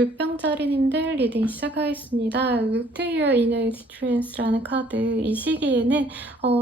물병자리님들 리딩 시작하겠습니다. Look to your inner experience라는 카드. 이 시기에는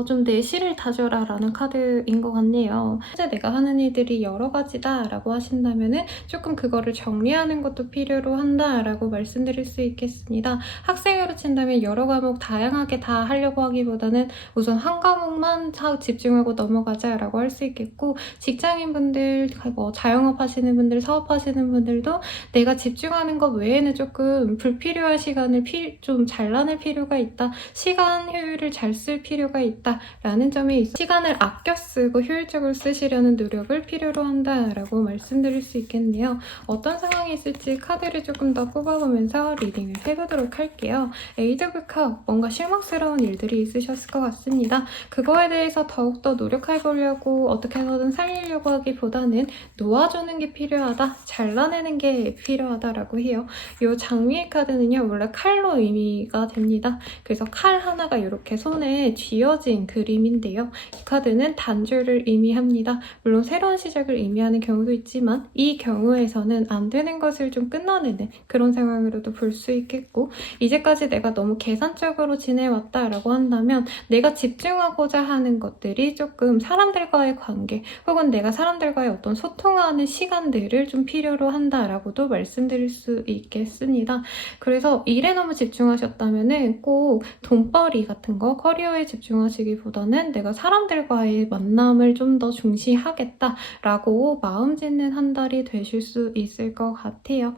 좀 내실을 다져라 라는 카드인 것 같네요. 현재 내가 하는 일들이 여러 가지다 라고 하신다면은 조금 그거를 정리하는 것도 필요로 한다 라고 말씀드릴 수 있겠습니다. 학생으로 친다면 여러 과목 다양하게 다 하려고 하기보다는 우선 한 과목만 집중하고 넘어가자 라고 할 수 있겠고, 직장인분들, 자영업 하시는 분들, 사업하시는 분들도 내가 집중하는 것 외에는 조금 불필요한 시간을 좀 잘라낼 필요가 있다. 시간 효율을 잘 쓸 필요가 있다. 라는 점이 있어 시간을 아껴 쓰고 효율적으로 쓰시려는 노력을 필요로 한다. 라고 말씀드릴 수 있겠네요. 어떤 상황이 있을지 카드를 조금 더 뽑아보면서 리딩을 해보도록 할게요. 에이드 오브 컵, 뭔가 실망스러운 일들이 있으셨을 것 같습니다. 그거에 대해서 더욱더 노력해보려고 어떻게 해서든 살리려고 하기보다는 놓아주는 게 필요하다. 잘라내는 게 필요하다라고 해요. 이 장미의 카드는요, 원래 칼로 의미가 됩니다. 그래서 칼 하나가 이렇게 손에 쥐어진 그림인데요. 이 카드는 단절을 의미합니다. 물론 새로운 시작을 의미하는 경우도 있지만 이 경우에서는 안 되는 것을 좀 끝내내는 그런 상황으로도 볼 수 있겠고, 이제까지 내가 너무 계산적으로 지내왔다라고 한다면 내가 집중하고자 하는 것들이 조금 사람들과의 관계 혹은 내가 사람들과의 어떤 소통하는 시간들을 좀 필요로 한다라고도 말씀드릴 수 있겠습니다. 그래서 일에 너무 집중하셨다면은 꼭 돈벌이 같은 거, 커리어에 집중하시기보다는 내가 사람들과의 만남을 좀 더 중시하겠다라고 마음 짓는 한 달이 되실 수 있을 것 같아요.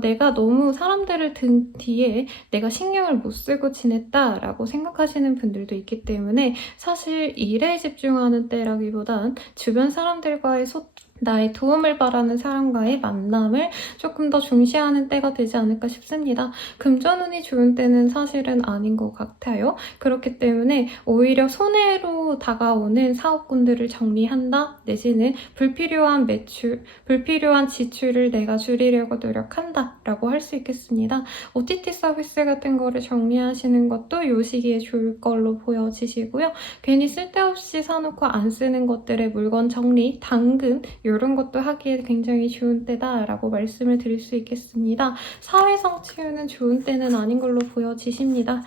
내가 너무 사람들을 등 뒤에 내가 신경을 못 쓰고 지냈다라고 생각하시는 분들도 있기 때문에 사실 일에 집중하는 때라기보단 주변 사람들과의 나의 도움을 바라는 사람과의 만남을 조금 더 중시하는 때가 되지 않을까 싶습니다. 금전운이 좋은 때는 사실은 아닌 것 같아요. 그렇기 때문에 오히려 손해로 다가오는 사업군들을 정리한다 내지는 불필요한 매출, 불필요한 지출을 내가 줄이려고 노력한다 라고 할 수 있겠습니다. OTT 서비스 같은 거를 정리하시는 것도 이 시기에 좋을 걸로 보여지시고요. 괜히 쓸데없이 사놓고 안 쓰는 것들의 물건 정리, 당근 이런 것도 하기에 굉장히 좋은 때다라고 말씀을 드릴 수 있겠습니다. 사회성 치유는 좋은 때는 아닌 걸로 보여지십니다.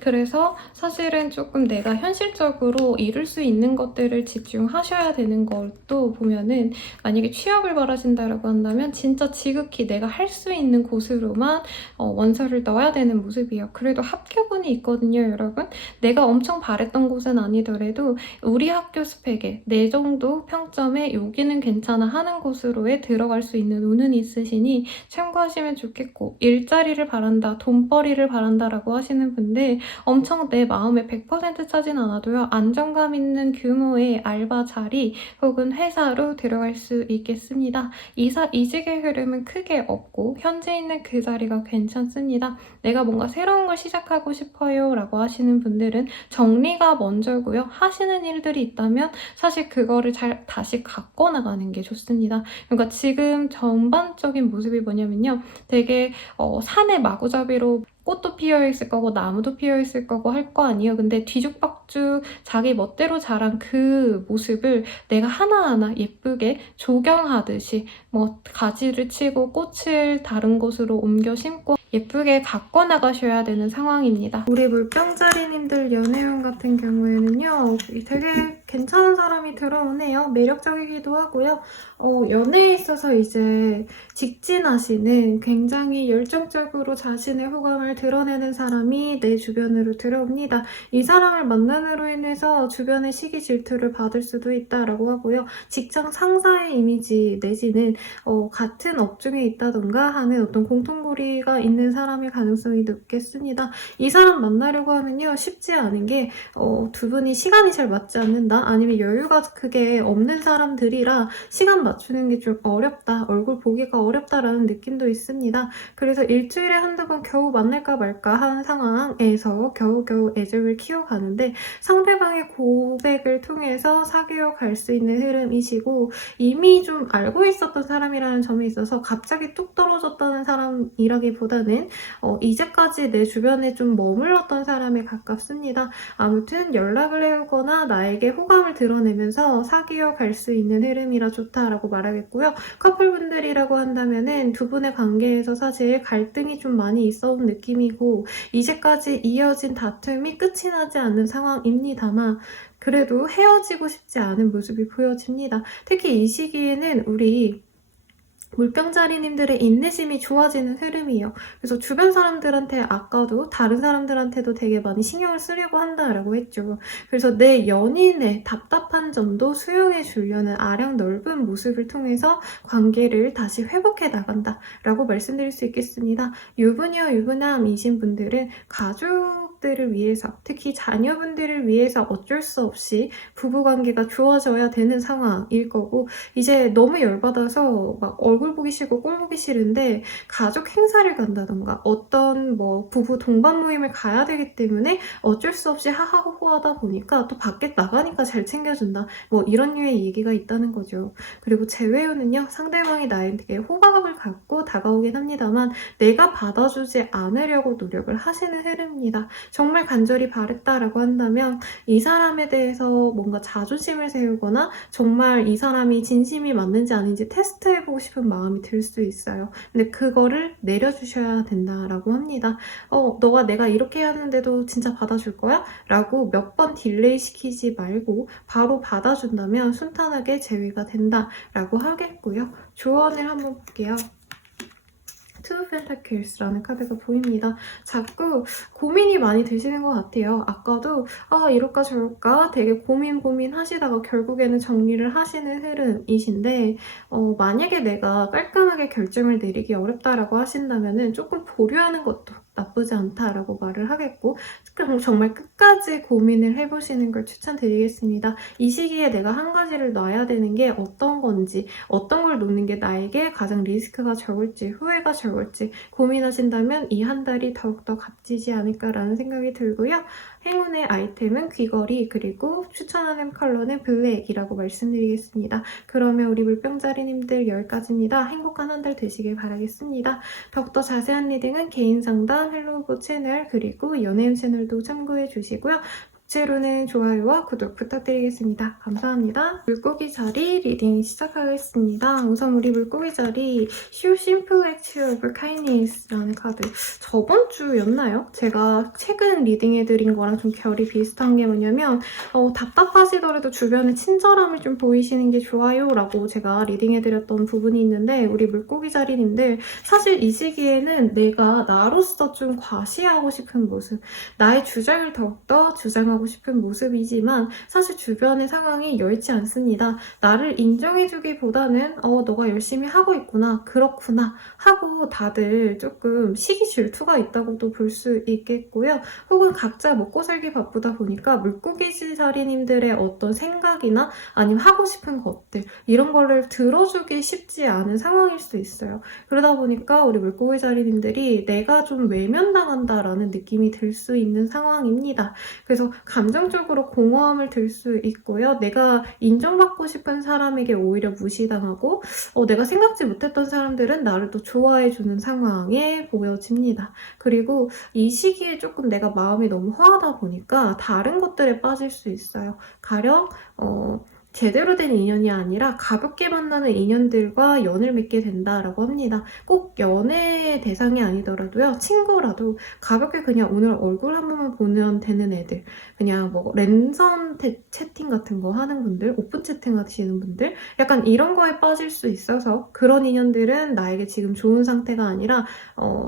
그래서 사실은 조금 내가 현실적으로 이룰 수 있는 것들을 집중하셔야 되는 것도 보면은, 만약에 취업을 바라신다라고 한다면 진짜 지극히 내가 할 수 있는 곳으로만 원서를 넣어야 되는 모습이에요. 그래도 합격운이 있거든요, 여러분. 내가 엄청 바랬던 곳은 아니더라도 우리 학교 스펙에 내 정도 평점에 여기는 괜찮아 하는 곳으로의 들어갈 수 있는 운은 있으시니 참고하시면 좋겠고, 일자리를 바란다, 돈벌이를 바란다라고 하시는 분들 엄청 내 마음에 100% 차진 않아도요, 안정감 있는 규모의 알바 자리 혹은 회사로 들어갈 수 있겠습니다. 이직의 흐름은 크게 없고 현재 있는 그 자리가 괜찮습니다. 내가 뭔가 새로운 걸 시작하고 싶어요 라고 하시는 분들은 정리가 먼저고요. 하시는 일들이 있다면 사실 그거를 다시 갖고 나가는 게 좋습니다. 그러니까 지금 전반적인 모습이 뭐냐면요, 되게 산의 마구잡이로 꽃도 피어있을 거고 나무도 피어있을 거고 할 거 아니에요. 근데 뒤죽박죽 자기 멋대로 자란 그 모습을 내가 하나하나 예쁘게 조경하듯이 가지를 치고 꽃을 다른 곳으로 옮겨 심고 예쁘게 갖고 나가셔야 되는 상황입니다. 우리 물병자리님들 연애운 같은 경우에는요, 되게 괜찮은 사람이 들어오네요. 매력적이기도 하고요. 연애에 있어서 이제 직진하시는, 굉장히 열정적으로 자신의 호감을 드러내는 사람이 내 주변으로 들어옵니다. 이 사람을 만남으로 인해서 주변의 시기 질투를 받을 수도 있다라고 하고요. 직장 상사의 이미지 내지는 같은 업종에 있다던가 하는 어떤 공통고리가 있는 사람일 가능성이 높겠습니다. 이 사람 만나려고 하면요, 쉽지 않은 게 두 분이 시간이 잘 맞지 않는다, 아니면 여유가 크게 없는 사람들이라 시간 맞추는 게 좀 어렵다, 얼굴 보기가 어렵다라는 느낌도 있습니다. 그래서 일주일에 한두 번 겨우 만날까 말까 하는 상황에서 겨우겨우 애정을 키워가는데, 상대방의 고백을 통해서 사귀어 갈 수 있는 흐름이시고, 이미 좀 알고 있었던 사람이라는 점에 있어서 갑자기 뚝 떨어졌다는 사람이라기보다는 보다는 이제까지 내 주변에 좀 머물렀던 사람에 가깝습니다. 아무튼 연락을 해오거나 나에게 호감을 드러내면서 사귀어 갈 수 있는 흐름이라 좋다라고 말하겠고요. 커플분들이라고 한다면은 두 분의 관계에서 사실 갈등이 좀 많이 있어온 느낌이고 이제까지 이어진 다툼이 끝이 나지 않는 상황입니다만 그래도 헤어지고 싶지 않은 모습이 보여집니다. 특히 이 시기에는 우리 물병자리님들의 인내심이 좋아지는 흐름이에요. 그래서 주변 사람들한테 아까도 다른 사람들한테도 되게 많이 신경을 쓰려고 한다라고 했죠. 그래서 내 연인의 답답한 점도 수용해 주려는 아량 넓은 모습을 통해서 관계를 다시 회복해 나간다라고 말씀드릴 수 있겠습니다. 유부녀, 유부남이신 분들은 가족들을 위해서 특히 자녀분들을 위해서 어쩔 수 없이 부부관계가 좋아져야 되는 상황일 거고 이제 너무 열받아서 막 얼굴 보기 싫고 꼴 보기 싫은데 가족 행사를 간다던가 어떤 뭐 부부 동반 모임을 가야 되기 때문에 어쩔 수 없이 하하호호하다 보니까 또 밖에 나가니까 잘 챙겨준다 뭐 이런 류의 얘기가 있다는 거죠. 그리고 제외우는요 상대방이 나에게 호감을 갖고 다가오긴 합니다만 내가 받아주지 않으려고 노력을 하시는 흐름입니다. 정말 간절히 바랬다라고 한다면 이 사람에 대해서 뭔가 자존심을 세우거나 정말 이 사람이 진심이 맞는지 아닌지 테스트해보고 싶은 마음이 들 수 있어요. 근데 그거를 내려주셔야 된다라고 합니다. 너가 내가 이렇게 하는데도 진짜 받아줄 거야? 라고 몇 번 딜레이 시키지 말고 바로 받아준다면 순탄하게 제외가 된다라고 하겠고요. 조언을 한번 볼게요. 투 펜타클스라는 카드가 보입니다. 자꾸 고민이 많이 되시는 것 같아요. 아까도 이럴까 저럴까 되게 고민하시다가 결국에는 정리를 하시는 흐름이신데 만약에 내가 깔끔하게 결정을 내리기 어렵다라고 하신다면 조금 보류하는 것도 나쁘지 않다라고 말을 하겠고 그럼 정말 끝까지 고민을 해보시는 걸 추천드리겠습니다. 이 시기에 내가 한 가지를 놔야 되는 게 어떤 건지 어떤 걸 놓는 게 나에게 가장 리스크가 적을지 후회가 적을지 고민하신다면 이 한 달이 더욱더 값지지 않을까라는 생각이 들고요. 행운의 아이템은 귀걸이 그리고 추천하는 컬러는 블랙이라고 말씀드리겠습니다. 그러면 우리 물병자리님들 여기까지입니다. 행복한 한 달 되시길 바라겠습니다. 더욱더 자세한 리딩은 개인 상담, 헬로우보 채널 그리고 연예인 채널도 참고해 주시고요. 복제로는 좋아요와 구독 부탁드리겠습니다. 감사합니다. 물고기 자리 리딩 시작하겠습니다. 우선 우리 물고기 자리 Show Simple Act of Kindness라는 카드 저번 주였나요? 제가 최근 리딩해드린 거랑 좀 결이 비슷한 게 뭐냐면 답답하시더라도 주변에 친절함을 좀 보이시는 게 좋아요 라고 제가 리딩해드렸던 부분이 있는데 우리 물고기 자리님들 사실 이 시기에는 내가 나로서 좀 과시하고 싶은 모습 나의 주장을 더욱더 주장하고 싶은 모습이지만 사실 주변의 상황이 여의치 않습니다. 나를 인정해주기보다는 너가 열심히 하고 있구나 그렇구나 하고 다들 조금 시기 질투가 있다고도 볼 수 있겠고요. 혹은 각자 먹고 살기 바쁘다 보니까 물고기 자리님들의 어떤 생각이나 아니면 하고 싶은 것들 이런 거를 들어주기 쉽지 않은 상황일 수 있어요. 그러다 보니까 우리 물고기 자리님들이 내가 좀 외면당한다라는 느낌이 들 수 있는 상황입니다. 그래서 감정적으로 공허함을 들 수 있고요. 내가 인정받고 싶은 사람에게 오히려 무시당하고 내가 생각지 못했던 사람들은 나를 또 좋아해주는 상황에 보여집니다. 그리고 이 시기에 조금 내가 마음이 너무 허하다 보니까 다른 것들에 빠질 수 있어요. 가령 제대로 된 인연이 아니라 가볍게 만나는 인연들과 연을 맺게 된다라고 합니다. 꼭 연애 대상이 아니더라도요. 친구라도 가볍게 그냥 오늘 얼굴 한 번만 보면 되는 애들 그냥 뭐 랜선 채팅 같은 거 하는 분들 오픈 채팅 하시는 분들 약간 이런 거에 빠질 수 있어서 그런 인연들은 나에게 지금 좋은 상태가 아니라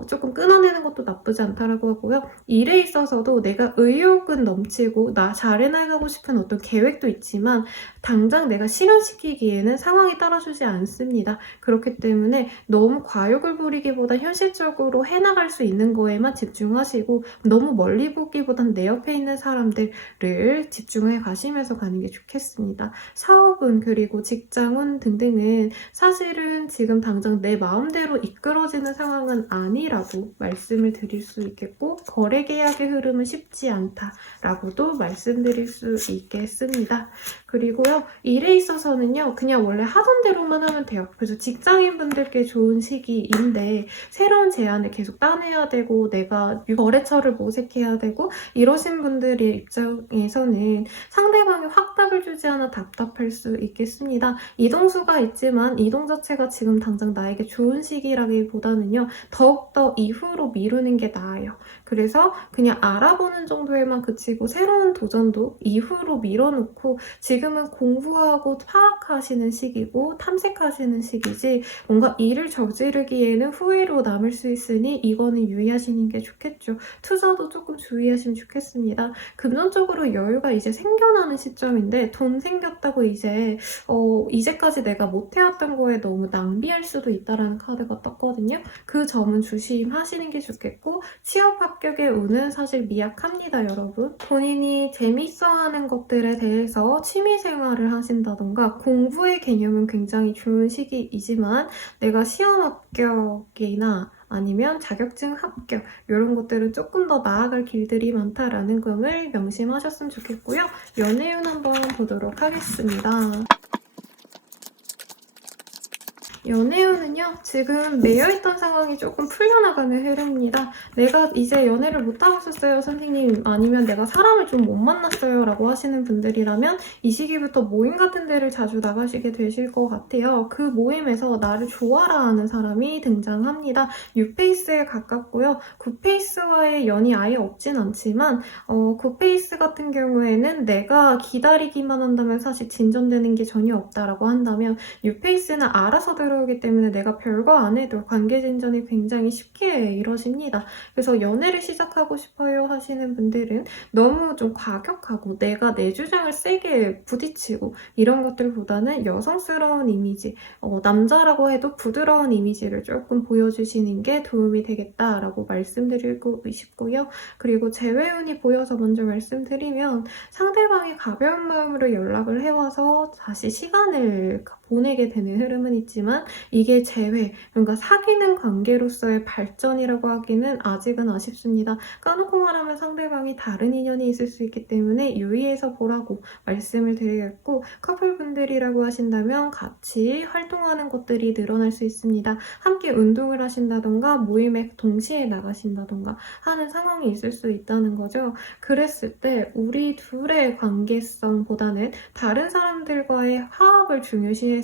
조금 끊어내는 것도 나쁘지 않다라고 하고요. 일에 있어서도 내가 의욕은 넘치고 나 잘해나가고 싶은 어떤 계획도 있지만 당장 내가 실현시키기에는 상황이 따라주지 않습니다. 그렇기 때문에 너무 과욕을 부리기보다 현실적으로 해나갈 수 있는 거에만 집중하시고 너무 멀리 보기보단 내 옆에 있는 사람들을 집중해 가시면서 가는 게 좋겠습니다. 사업운 그리고 직장운 등등은 사실은 지금 당장 내 마음대로 이끌어지는 상황은 아니라고 말씀을 드릴 수 있겠고 거래 계약의 흐름은 쉽지 않다라고도 말씀드릴 수 있겠습니다. 그리고요. 같고요. 일에 있어서는요, 그냥 원래 하던 대로만 하면 돼요. 그래서 직장인분들께 좋은 시기인데 새로운 제안을 계속 따내야 되고 내가 거래처를 모색해야 되고 이러신 분들의 입장에서는 상대방이 확 답을 주지 않아 답답할 수 있겠습니다. 이동수가 있지만 이동 자체가 지금 당장 나에게 좋은 시기라기보다는요, 더욱더 이후로 미루는 게 나아요. 그래서 그냥 알아보는 정도에만 그치고 새로운 도전도 이후로 밀어놓고 지금은 공부하고 파악하시는 시기고 탐색하시는 시기지 뭔가 일을 저지르기에는 후회로 남을 수 있으니 이거는 유의하시는 게 좋겠죠. 투자도 조금 주의하시면 좋겠습니다. 금전적으로 여유가 이제 생겨나는 시점인데 돈 생겼다고 이제까지 내가 못해왔던 거에 너무 낭비할 수도 있다라는 카드가 떴거든요. 그 점은 조심하시는 게 좋겠고 취업 합격의 운은 사실 미약합니다, 여러분. 본인이 재밌어하는 것들에 대해서 취미생활을 하신다던가 공부의 개념은 굉장히 좋은 시기이지만 내가 시험 합격이나 아니면 자격증 합격 이런 것들은 조금 더 나아갈 길들이 많다라는 점을 명심하셨으면 좋겠고요. 연애운 한번 보도록 하겠습니다. 연애운은요, 지금 매여있던 상황이 조금 풀려나가는 흐름입니다. 내가 이제 연애를 못하고 있었어요, 선생님. 아니면 내가 사람을 좀 못 만났어요 라고 하시는 분들이라면 이 시기부터 모임 같은 데를 자주 나가시게 되실 것 같아요. 그 모임에서 나를 좋아라 하는 사람이 등장합니다. 뉴페이스에 가깝고요. 굿페이스와의 연이 아예 없진 않지만 굿페이스 같은 경우에는 내가 기다리기만 한다면 사실 진전되는 게 전혀 없다라고 한다면 뉴페이스는 알아서 들어오기 때문에 내가 별거 안 해도 관계 진전이 굉장히 쉽게 이루어집니다. 그래서 연애를 시작하고 싶어요 하시는 분들은 너무 좀 과격하고 내가 내 주장을 세게 부딪히고 이런 것들보다는 여성스러운 이미지, 남자라고 해도 부드러운 이미지를 조금 보여주시는 게 도움이 되겠다라고 말씀드리고 싶고요. 그리고 재회운이 보여서 먼저 말씀드리면 상대방이 가벼운 마음으로 연락을 해와서 다시 시간을 보내게 되는 흐름은 있지만 이게 재회, 그러니까 사귀는 관계로서의 발전이라고 하기는 아직은 아쉽습니다. 까놓고 말하면 상대방이 다른 인연이 있을 수 있기 때문에 유의해서 보라고 말씀을 드리겠고 커플분들이라고 하신다면 같이 활동하는 것들이 늘어날 수 있습니다. 함께 운동을 하신다던가 모임에 동시에 나가신다던가 하는 상황이 있을 수 있다는 거죠. 그랬을 때 우리 둘의 관계성보다는 다른 사람들과의 화합을 중요시해서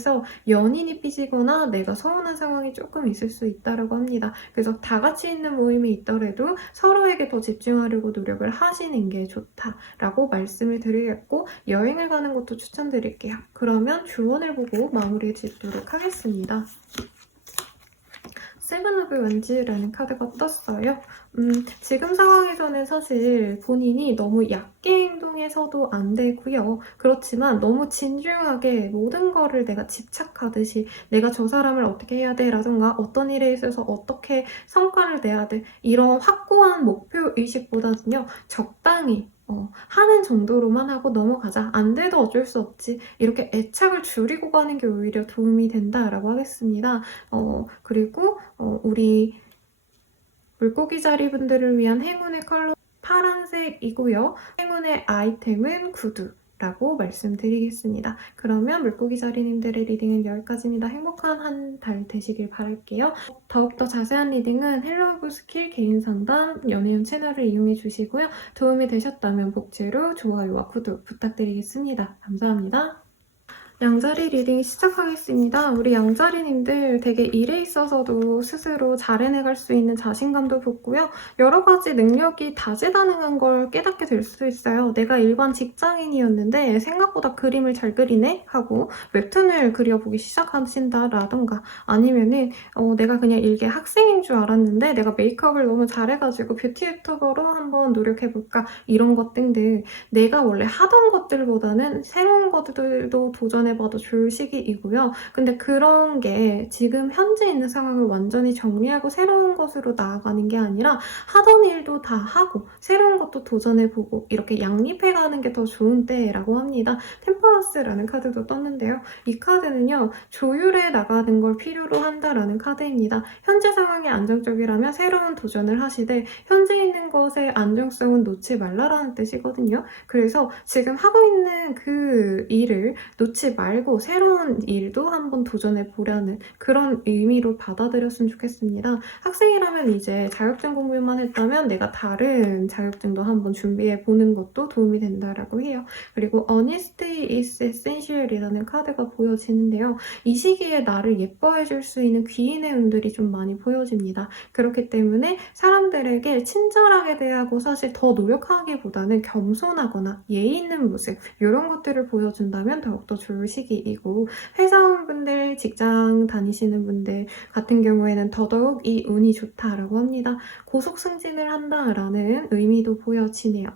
연인이 삐지거나 내가 서운한 상황이 조금 있을 수 있다고 합니다. 그래서 다 같이 있는 모임이 있더라도 서로에게 더 집중하려고 노력을 하시는 게 좋다라고 말씀을 드리겠고 여행을 가는 것도 추천드릴게요. 그러면 주원을 보고 마무리해 드리도록 하겠습니다. 세븐 오브 원즈라는 카드가 떴어요. 지금 상황에서는 사실 본인이 너무 얕게 행동해서도 안 되고요. 그렇지만 너무 진중하게 모든 거를 내가 집착하듯이 내가 저 사람을 어떻게 해야 돼? 라던가 어떤 일에 있어서 어떻게 성과를 내야 돼? 이런 확고한 목표의식보다는요. 적당히 하는 정도로만 하고 넘어가자. 안 돼도 어쩔 수 없지. 이렇게 애착을 줄이고 가는 게 오히려 도움이 된다라고 하겠습니다. 그리고 우리 물고기 자리 분들을 위한 행운의 컬러 파란색이고요. 행운의 아이템은 구두라고 말씀드리겠습니다. 그러면 물고기 자리님들의 리딩은 여기까지입니다. 행복한 한 달 되시길 바랄게요. 더욱더 자세한 리딩은 헬로우브 스킬 개인 상담 연예인 채널을 이용해 주시고요. 도움이 되셨다면 복제로 좋아요와 구독 부탁드리겠습니다. 감사합니다. 양자리 리딩 시작하겠습니다. 우리 양자리님들 되게 일에 있어서도 스스로 잘 해내갈 수 있는 자신감도 붙고요. 여러 가지 능력이 다재다능한 걸 깨닫게 될 수도 있어요. 내가 일반 직장인이었는데 생각보다 그림을 잘 그리네? 하고 웹툰을 그려보기 시작하신다라던가 아니면은 내가 그냥 일개 학생인 줄 알았는데 내가 메이크업을 너무 잘해가지고 뷰티 유튜버로 한번 노력해볼까? 이런 것 등등 내가 원래 하던 것들보다는 새로운 것들도 도전해 도전해봐도 좋을 시기이고요. 근데 그런 게 지금 현재 있는 상황을 완전히 정리하고 새로운 것으로 나아가는 게 아니라 하던 일도 다 하고 새로운 것도 도전해보고 이렇게 양립해가는 게 더 좋은 때라고 합니다. 템퍼런스라는 카드도 떴는데요. 이 카드는요, 조율해 나가는 걸 필요로 한다라는 카드입니다. 현재 상황이 안정적이라면 새로운 도전을 하시되 현재 있는 것의 안정성은 놓지 말라라는 뜻이거든요. 그래서 지금 하고 있는 그 일을 놓지 말고 새로운 일도 한번 도전해 보려는 그런 의미로 받아들였으면 좋겠습니다. 학생이라면 이제 자격증 공부만 했다면 내가 다른 자격증도 한번 준비해 보는 것도 도움이 된다라고 해요. 그리고 Honesty is Essential이라는 카드가 보여지는데요. 이 시기에 나를 예뻐해 줄 수 있는 귀인의 운들이 좀 많이 보여집니다. 그렇기 때문에 사람들에게 친절하게 대하고 사실 더 노력하기보다는 겸손하거나 예의 있는 모습 이런 것들을 보여준다면 더욱더 좋을 시기이고, 회사원분들, 직장 다니시는 분들 같은 경우에는 더더욱 이 운이 좋다라고 합니다. 고속 승진을 한다라는 의미도 보여지네요.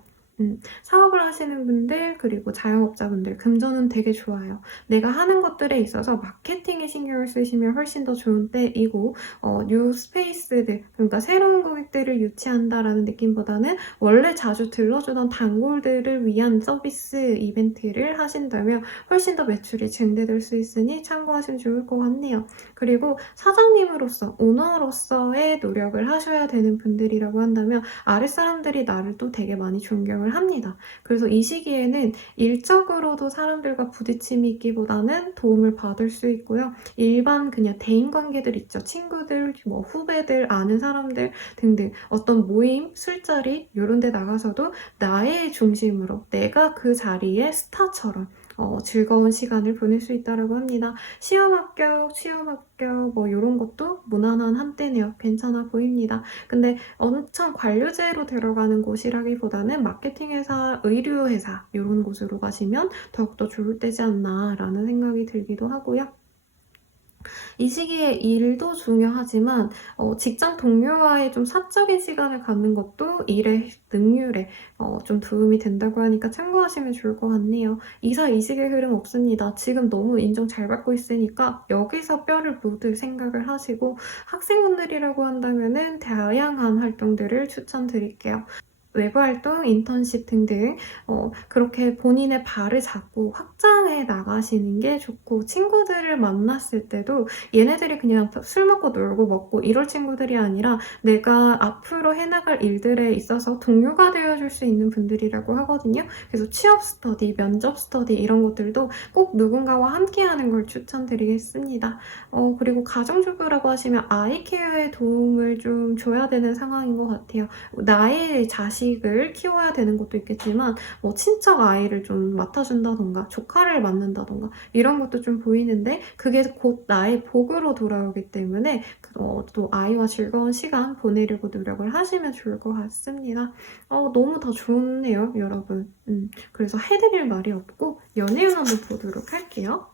사업을 하시는 분들 그리고 자영업자분들 금전은 되게 좋아요. 내가 하는 것들에 있어서 마케팅에 신경을 쓰시면 훨씬 더 좋은 때이고, 뉴 스페이스들, 그러니까 새로운 고객들을 유치한다라는 느낌보다는 원래 자주 들러주던 단골들을 위한 서비스 이벤트를 하신다면 훨씬 더 매출이 증대될 수 있으니 참고하시면 좋을 것 같네요. 그리고 사장님으로서, 오너로서의 노력을 하셔야 되는 분들이라고 한다면 아랫사람들이 나를 또 되게 많이 존경을 합니다. 그래서 이 시기에는 일적으로도 사람들과 부딪힘이 있기보다는 도움을 받을 수 있고요. 일반 그냥 대인관계들 있죠. 친구들, 뭐 후배들, 아는 사람들 등등 어떤 모임, 술자리 이런 데 나가서도 나의 중심으로 내가 그 자리의 스타처럼 즐거운 시간을 보낼 수 있다고 합니다. 시험 합격 뭐 이런 것도 무난한 한때네요. 괜찮아 보입니다. 근데 엄청 관료제로 들어가는 곳이라기보다는 마케팅 회사, 의류 회사 이런 곳으로 가시면 더욱더 좋을 때지 않나 라는 생각이 들기도 하고요. 이 시기에 일도 중요하지만 직장 동료와의 좀 사적인 시간을 갖는 것도 일의 능률에 좀 도움이 된다고 하니까 참고하시면 좋을 것 같네요. 이사이직의 흐름 없습니다. 지금 너무 인정 잘 받고 있으니까 여기서 뼈를 묻을 생각을 하시고, 학생분들이라고 한다면은 다양한 활동들을 추천드릴게요. 외부 활동, 인턴십 등등 그렇게 본인의 발을 잡고 확장해 나가시는 게 좋고, 친구들을 만났을 때도 얘네들이 그냥 술 먹고 놀고 먹고 이럴 친구들이 아니라 내가 앞으로 해나갈 일들에 있어서 동료가 되어줄 수 있는 분들이라고 하거든요. 그래서 취업 스터디, 면접 스터디 이런 것들도 꼭 누군가와 함께하는 걸 추천드리겠습니다. 그리고 가정주부라고 하시면 아이 케어에 도움을 좀 줘야 되는 상황인 것 같아요. 나의 자식을 키워야 되는 것도 있겠지만 뭐 친척 아이를 좀 맡아준다던가 조카를 맡는다던가 이런 것도 좀 보이는데, 그게 곧 나의 복으로 돌아오기 때문에 또 아이와 즐거운 시간 보내려고 노력을 하시면 좋을 것 같습니다. 너무 다 좋네요, 여러분. 그래서 해드릴 말이 없고 연애운 한번 보도록 할게요.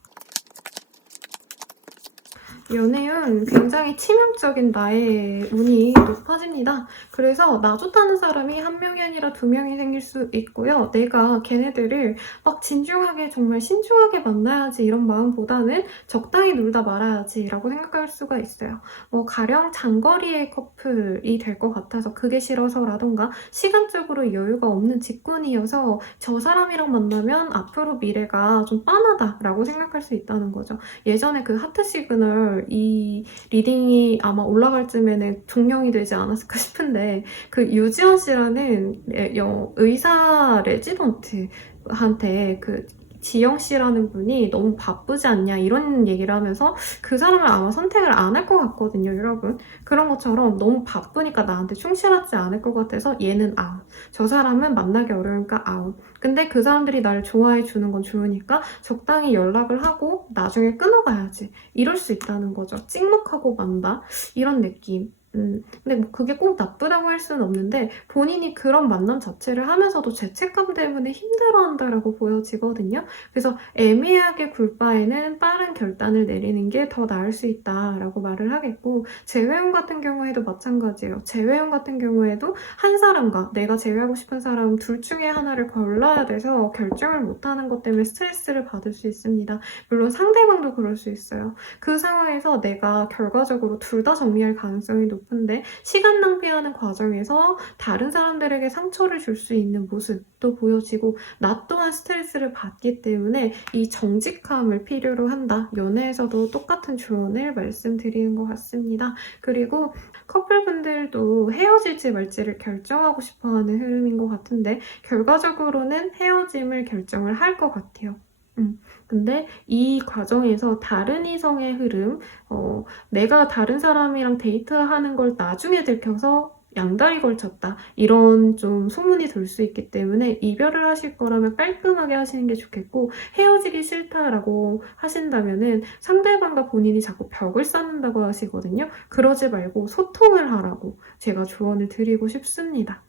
연애운 굉장히 치명적인 나의 운이 높아집니다. 그래서 나 좋다는 사람이 한 명이 아니라 두 명이 생길 수 있고요. 내가 걔네들을 막 진중하게 정말 신중하게 만나야지 이런 마음보다는 적당히 놀다 말아야지 라고 생각할 수가 있어요. 가령 장거리의 커플이 될 것 같아서 그게 싫어서라던가 시간적으로 여유가 없는 직군이어서 저 사람이랑 만나면 앞으로 미래가 좀 빤하다 라고 생각할 수 있다는 거죠. 예전에 그 하트 시그널 이 리딩이 아마 올라갈 쯤에는 종영이 되지 않았을까 싶은데, 그 유지연 씨라는 의사 레지던트한테 그 지영 씨라는 분이 너무 바쁘지 않냐 이런 얘기를 하면서 그 사람을 아마 선택을 안 할 것 같거든요, 여러분. 그런 것처럼 너무 바쁘니까 나한테 충실하지 않을 것 같아서 얘는 아웃, 저 사람은 만나기 어려우니까 아웃. 근데 그 사람들이 나를 좋아해 주는 건 좋으니까 적당히 연락을 하고 나중에 끊어가야지, 이럴 수 있다는 거죠. 찍먹하고 만다 이런 느낌. 근데 뭐 그게 꼭 나쁘다고 할 수는 없는데 본인이 그런 만남 자체를 하면서도 죄책감 때문에 힘들어한다라고 보여지거든요. 그래서 애매하게 굴 바에는 빠른 결단을 내리는 게 더 나을 수 있다라고 말을 하겠고, 재회용 같은 경우에도 마찬가지예요. 재회용 같은 경우에도 한 사람과 내가 제외하고 싶은 사람 둘 중에 하나를 골라야 돼서 결정을 못하는 것 때문에 스트레스를 받을 수 있습니다. 물론 상대방도 그럴 수 있어요. 그 상황에서 내가 결과적으로 둘 다 정리할 가능성이 높은데 시간 낭비하는 과정에서 다른 사람들에게 상처를 줄 수 있는 모습도 보여지고, 나 또한 스트레스를 받기 때문에 이 정직함을 필요로 한다. 연애에서도 똑같은 조언을 말씀드리는 것 같습니다. 그리고 커플분들도 헤어질지 말지를 결정하고 싶어하는 흐름인 것 같은데 결과적으로는 헤어짐을 결정을 할 것 같아요. 근데 이 과정에서 다른 이성의 흐름, 내가 다른 사람이랑 데이트하는 걸 나중에 들켜서 양다리 걸쳤다, 이런 좀 소문이 돌 수 있기 때문에 이별을 하실 거라면 깔끔하게 하시는 게 좋겠고, 헤어지기 싫다라고 하신다면은 상대방과 본인이 자꾸 벽을 쌓는다고 하시거든요. 그러지 말고 소통을 하라고 제가 조언을 드리고 싶습니다.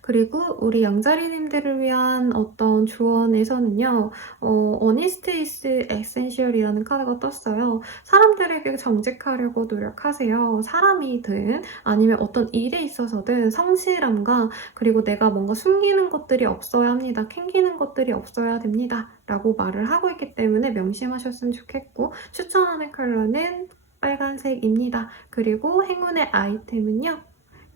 그리고 우리 양자리님들을 위한 어떤 조언에서는요, 어니스트 이스 에센셜이라는 카드가 떴어요. 사람들에게 정직하려고 노력하세요. 사람이든 아니면 어떤 일에 있어서든 성실함과, 그리고 내가 뭔가 숨기는 것들이 없어야 합니다. 캥기는 것들이 없어야 됩니다. 라고 말을 하고 있기 때문에 명심하셨으면 좋겠고, 추천하는 컬러는 빨간색입니다. 그리고 행운의 아이템은요,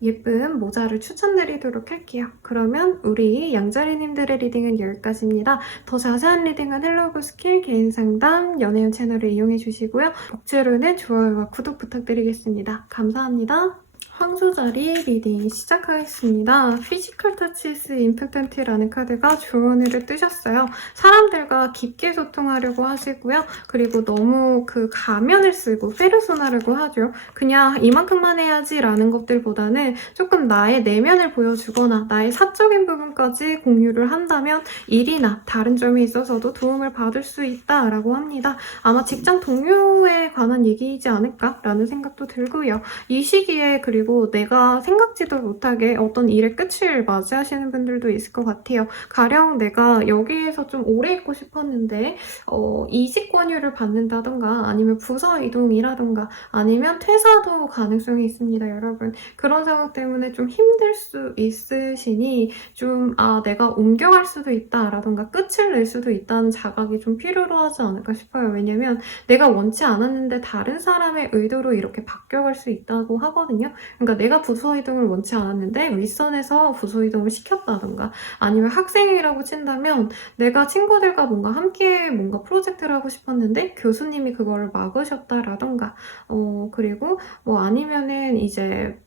예쁜 모자를 추천드리도록 할게요. 그러면 우리 양자리님들의 리딩은 여기까지입니다. 더 자세한 리딩은 헬로우 스킬 개인 상담 연애운 채널을 이용해 주시고요. 복제로는 좋아요와 구독 부탁드리겠습니다. 감사합니다. 황소자리 리딩 시작하겠습니다. 피지컬 터치스 임팩턴트라는 카드가 조언을 뜨셨어요. 사람들과 깊게 소통하려고 하시고요. 그리고 너무 그 가면을 쓰고 페르소나라고 하죠. 그냥 이만큼만 해야지 라는 것들보다는 조금 나의 내면을 보여주거나 나의 사적인 부분까지 공유를 한다면 일이나 다른 점에 있어서도 도움을 받을 수 있다라고 합니다. 아마 직장 동료에 관한 얘기이지 않을까라는 생각도 들고요. 이 시기에 그리고 내가 생각지도 못하게 어떤 일의 끝을 맞이하시는 분들도 있을 것 같아요. 가령 내가 여기에서 좀 오래 있고 싶었는데 이직 권유를 받는다던가 아니면 부서 이동이라던가 아니면 퇴사도 가능성이 있습니다, 여러분. 그런 상황 때문에 좀 힘들 수 있으시니 좀 내가 옮겨갈 수도 있다라던가 끝을 낼 수도 있다는 자각이 좀 필요로 하지 않을까 싶어요. 왜냐면 내가 원치 않았는데 다른 사람의 의도로 이렇게 바뀌어갈 수 있다고 하거든요. 그러니까 내가 부서 이동을 원치 않았는데 윗선에서 부서 이동을 시켰다던가, 아니면 학생이라고 친다면 내가 친구들과 뭔가 함께 뭔가 프로젝트를 하고 싶었는데 교수님이 그거를 막으셨다라던가, 그리고 뭐 아니면은 이제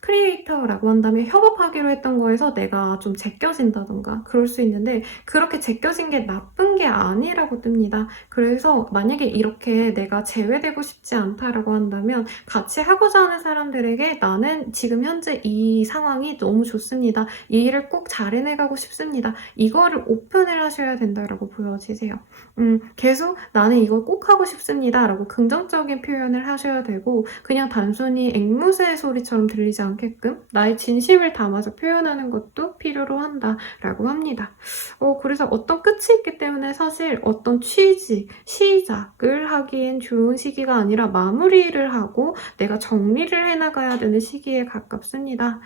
크리에이터라고 한다면 협업하기로 했던 거에서 내가 좀 제껴진다던가 그럴 수 있는데, 그렇게 제껴진 게 나쁜 게 아니라고 뜹니다. 그래서 만약에 이렇게 내가 제외되고 싶지 않다라고 한다면 같이 하고자 하는 사람들에게 나는 지금 현재 이 상황이 너무 좋습니다. 이 일을 꼭 잘 해내가고 싶습니다. 이거를 오픈을 하셔야 된다라고 보여지세요. 계속 나는 이걸 꼭 하고 싶습니다 라고 긍정적인 표현을 하셔야 되고, 그냥 단순히 앵무새 소리처럼 들리지 않게끔 나의 진심을 담아서 표현하는 것도 필요로 한다라고 합니다. 그래서 어떤 끝이 있기 때문에 사실 어떤 취지, 시작을 하기엔 좋은 시기가 아니라 마무리를 하고 내가 정리를 해나가야 되는 시기에 가깝습니다.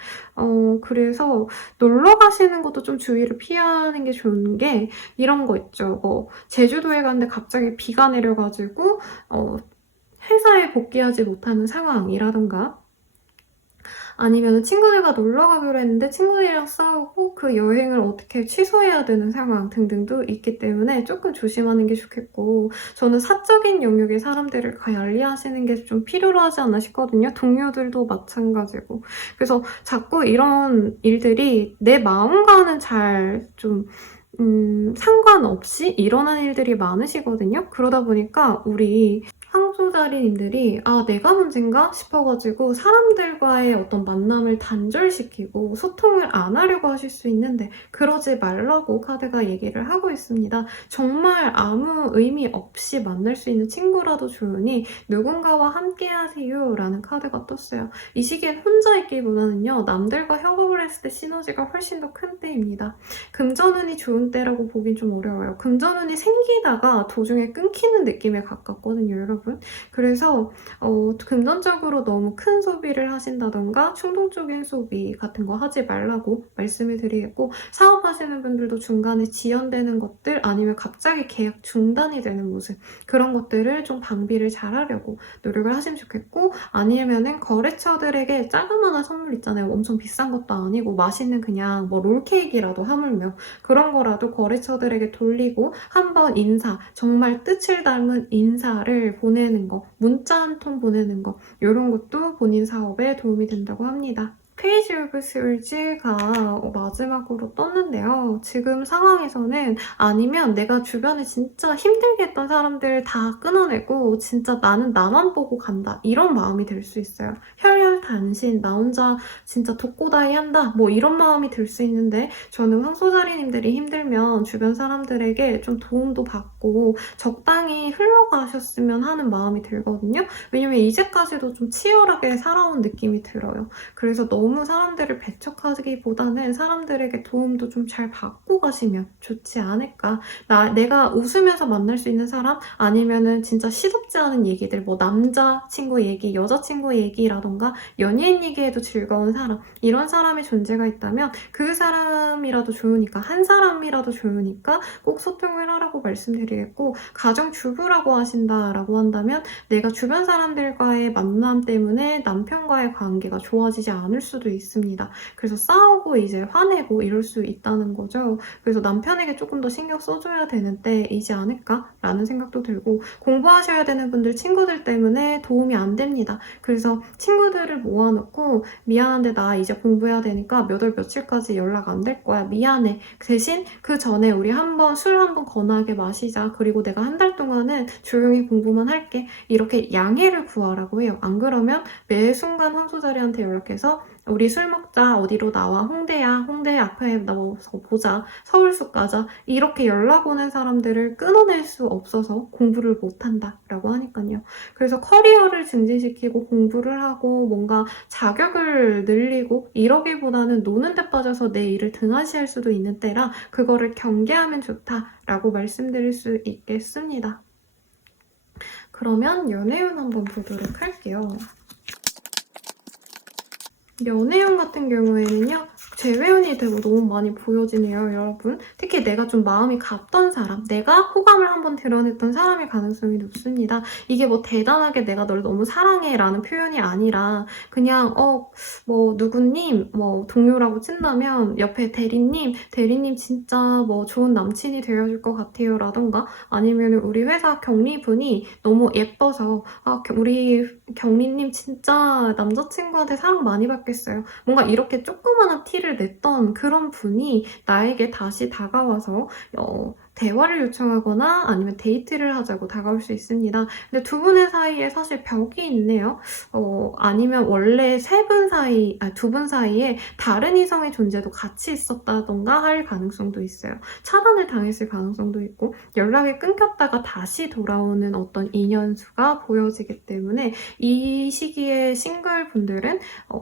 그래서 놀러 가시는 것도 좀 주의를 피하는 게 좋은 게, 이런 거 있죠. 제주도에 갔는데 갑자기 비가 내려가지고 회사에 복귀하지 못하는 상황이라던가, 아니면 친구들과 놀러 가기로 했는데 친구들이랑 싸우고 그 여행을 어떻게 취소해야 되는 상황 등등도 있기 때문에 조금 조심하는 게 좋겠고, 저는 사적인 영역의 사람들을 관리하시는 게 좀 필요로 하지 않나 싶거든요. 동료들도 마찬가지고. 그래서 자꾸 이런 일들이 내 마음과는 잘 좀 상관없이 일어난 일들이 많으시거든요. 그러다 보니까 우리 황소자리님들이 내가 문제인가 싶어가지고 사람들과의 어떤 만남을 단절시키고 소통을 안 하려고 하실 수 있는데 그러지 말라고 카드가 얘기를 하고 있습니다. 정말 아무 의미 없이 만날 수 있는 친구라도 좋으니 누군가와 함께 하세요 라는 카드가 떴어요. 이 시기엔 혼자 있기보다는요, 남들과 협업을 했을 때 시너지가 훨씬 더 큰 때입니다. 금전운이 좋은 때라고 보긴 좀 어려워요. 금전운이 생기다가 도중에 끊기는 느낌에 가깝거든요, 여러분. 그래서 금전적으로 너무 큰 소비를 하신다던가 충동적인 소비 같은 거 하지 말라고 말씀을 드리겠고, 사업하시는 분들도 중간에 지연되는 것들 아니면 갑자기 계약 중단이 되는 모습, 그런 것들을 좀 방비를 잘 하려고 노력을 하시면 좋겠고, 아니면은 거래처들에게 자그마한 선물 있잖아요. 엄청 비싼 것도 아니고 맛있는 그냥 뭐 롤케이크라도 하물며 그런 거라도 거래처들에게 돌리고 한번 인사, 정말 뜻을 닮은 인사를 보내는 거, 문자 한 통 보내는 거, 이런 것도 본인 사업에 도움이 된다고 합니다. 페이지 오브 스월즈가 마지막으로 떴는데요. 지금 상황에서는 아니면 내가 주변에 진짜 힘들게 했던 사람들 다 끊어내고 진짜 나는 나만 보고 간다, 이런 마음이 들 수 있어요. 혈혈단신, 나 혼자 진짜 독고다이 한다, 뭐 이런 마음이 들 수 있는데, 저는 황소자리님들이 힘들면 주변 사람들에게 좀 도움도 받고 적당히 흘러가셨으면 하는 마음이 들거든요. 왜냐면 이제까지도 좀 치열하게 살아온 느낌이 들어요. 그래서 너무 사람들을 배척하기보다는 사람들에게 도움도 좀 잘 받고 가시면 좋지 않을까. 내가 웃으면서 만날 수 있는 사람, 아니면은 진짜 시덥지 않은 얘기들, 뭐 남자친구 얘기, 여자친구 얘기라던가 연예인 얘기해도 즐거운 사람, 이런 사람의 존재가 있다면 그 사람이라도 좋으니까, 한 사람이라도 좋으니까 꼭 소통을 하라고 말씀드리겠고, 가정주부라고 하신다라고 한다면 내가 주변 사람들과의 만남 때문에 남편과의 관계가 좋아지지 않을 수도 있습니다. 그래서 싸우고 이제 화내고 이럴 수 있다는 거죠. 그래서 남편에게 조금 더 신경 써줘야 되는 때이지 않을까라는 생각도 들고, 공부하셔야 되는 분들 친구들 때문에 도움이 안 됩니다. 그래서 친구들을 모아놓고 미안한데 나 이제 공부해야 되니까 몇 월 며칠까지 연락 안 될 거야, 미안해. 대신 그 전에 우리 술 한번 거나게 마시자. 그리고 내가 한 달 동안은 조용히 공부만 할게. 이렇게 양해를 구하라고 해요. 안 그러면 매 순간 황소자리한테 연락해서 우리 술 먹자, 어디로 나와, 홍대야, 홍대 앞에 나와서 보자, 서울숲 가자, 이렇게 연락 오는 사람들을 끊어낼 수 없어서 공부를 못한다 라고 하니까요. 그래서 커리어를 증진시키고 공부를 하고 뭔가 자격을 늘리고 이러기보다는 노는 데 빠져서 내 일을 등한시할 수도 있는 때라 그거를 경계하면 좋다라고 말씀드릴 수 있겠습니다. 그러면 연애운 한번 보도록 할게요. 연애운 같은 경우에는요, 재회운이 되고 너무 많이 보여지네요, 여러분. 특히 내가 좀 마음이 갔던 사람, 내가 호감을 한번 드러냈던 사람일 가능성이 높습니다. 이게 뭐 대단하게 내가 널 너무 사랑해 라는 표현이 아니라 그냥 뭐 누구님, 뭐 동료라고 친다면 옆에 대리님 진짜 뭐 좋은 남친이 되어줄 것 같아요 라던가, 아니면 우리 회사 경리분이 너무 예뻐서 우리 경리님 진짜 남자친구한테 사랑 많이 받겠어요. 뭔가 이렇게 조그마한 티를 냈던 그런 분이 나에게 다시 다가와서 대화를 요청하거나 아니면 데이트를 하자고 다가올 수 있습니다. 근데 두 분의 사이에 사실 벽이 있네요. 아니면 원래 두 분 사이에 다른 이성의 존재도 같이 있었다던가 할 가능성도 있어요. 차단을 당했을 가능성도 있고, 연락이 끊겼다가 다시 돌아오는 어떤 인연수가 보여지기 때문에 이 시기에 싱글 분들은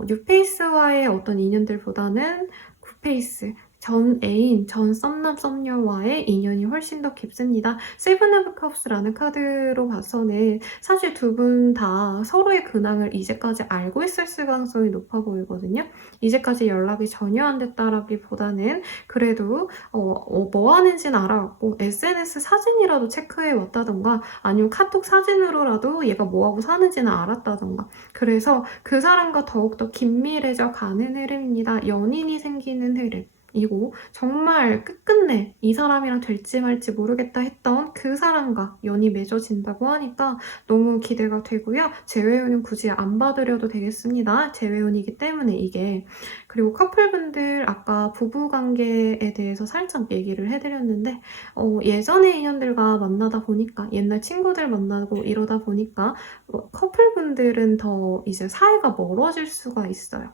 뉴페이스와의 어떤 인연들보다는 굿페이스, 전 애인, 전 썸남 썸녀와의 인연이 훨씬 더 깊습니다. 세븐 오브 컵스라는 카드로 봐서는 사실 두 분 다 서로의 근황을 이제까지 알고 있었을 가능성이 높아 보이거든요. 이제까지 연락이 전혀 안 됐다라기보다는 그래도 뭐 하는지는 알아왔고 SNS 사진이라도 체크해 왔다던가, 아니면 카톡 사진으로라도 얘가 뭐하고 사는지는 알았다던가, 그래서 그 사람과 더욱더 긴밀해져 가는 흐름입니다. 연인이 생기는 흐름. 사람이고 정말 끝끝내 이 사람이랑 될지 말지 모르겠다 했던 그 사람과 연이 맺어진다고 하니까 너무 기대가 되고요. 재회원은 굳이 안 받으려도 되겠습니다. 재회원이기 때문에 이게. 그리고 커플분들 아까 부부관계에 대해서 살짝 얘기를 해드렸는데 예전의 인연들과 만나다 보니까 옛날 친구들 만나고 이러다 보니까 커플분들은 더 이제 사이가 멀어질 수가 있어요.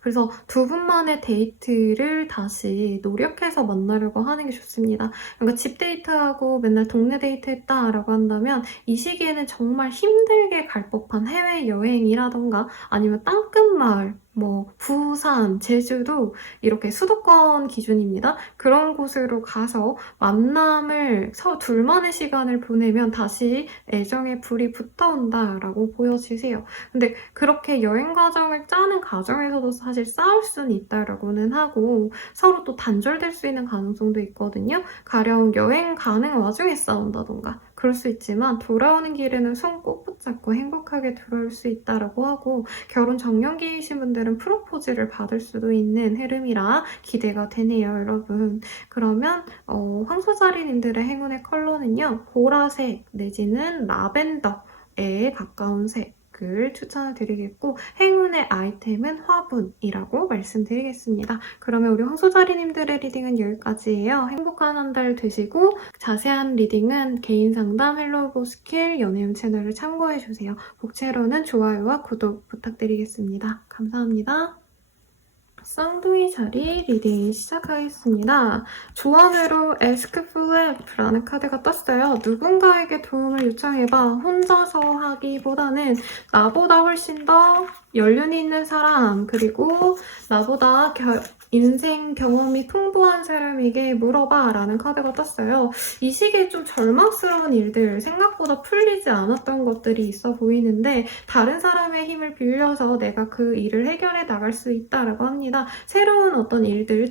그래서 두 분만의 데이트를 다시 노력해서 만나려고 하는 게 좋습니다. 그러니까 집 데이트하고 맨날 동네 데이트 했다라고 한다면 이 시기에는 정말 힘들게 갈 법한 해외여행이라던가 아니면 땅끝마을 뭐 부산, 제주도 이렇게 수도권 기준입니다. 그런 곳으로 가서 만남을 둘만의 시간을 보내면 다시 애정의 불이 붙어온다라고 보여지세요. 근데 그렇게 여행 과정을 짜는 과정에서도 사실 싸울 수는 있다라고는 하고 서로 또 단절될 수 있는 가능성도 있거든요. 가령 여행 가는 와중에 싸운다던가 그럴 수 있지만 돌아오는 길에는 손 꼭 붙잡고 행복하게 돌아올 수 있다라고 하고 결혼 정년기이신 분들은 프로포즈를 받을 수도 있는 흐름이라 기대가 되네요, 여러분. 그러면 황소자리님들의 행운의 컬러는요. 보라색 내지는 라벤더에 가까운 색을 추천을 드리겠고 행운의 아이템은 화분이라고 말씀드리겠습니다. 그러면 우리 황소자리님들의 리딩은 여기까지예요. 행복한 한 달 되시고 자세한 리딩은 개인 상담 헬로우 스킬 연애운 채널을 참고해주세요. 복채로는 좋아요와 구독 부탁드리겠습니다. 감사합니다. 쌍둥이 자리 리딩 시작하겠습니다. 조언으로 Ask for Help라는 카드가 떴어요. 누군가에게 도움을 요청해봐. 혼자서 하기보다는 나보다 훨씬 더 연륜이 있는 사람 그리고 나보다 인생 경험이 풍부한 사람에게 물어봐 라는 카드가 떴어요. 이 시기에 좀 절망스러운 일들, 생각보다 풀리지 않았던 것들이 있어 보이는데 다른 사람의 힘을 빌려서 내가 그 일을 해결해 나갈 수 있다라고 합니다. 새로운 어떤 일들,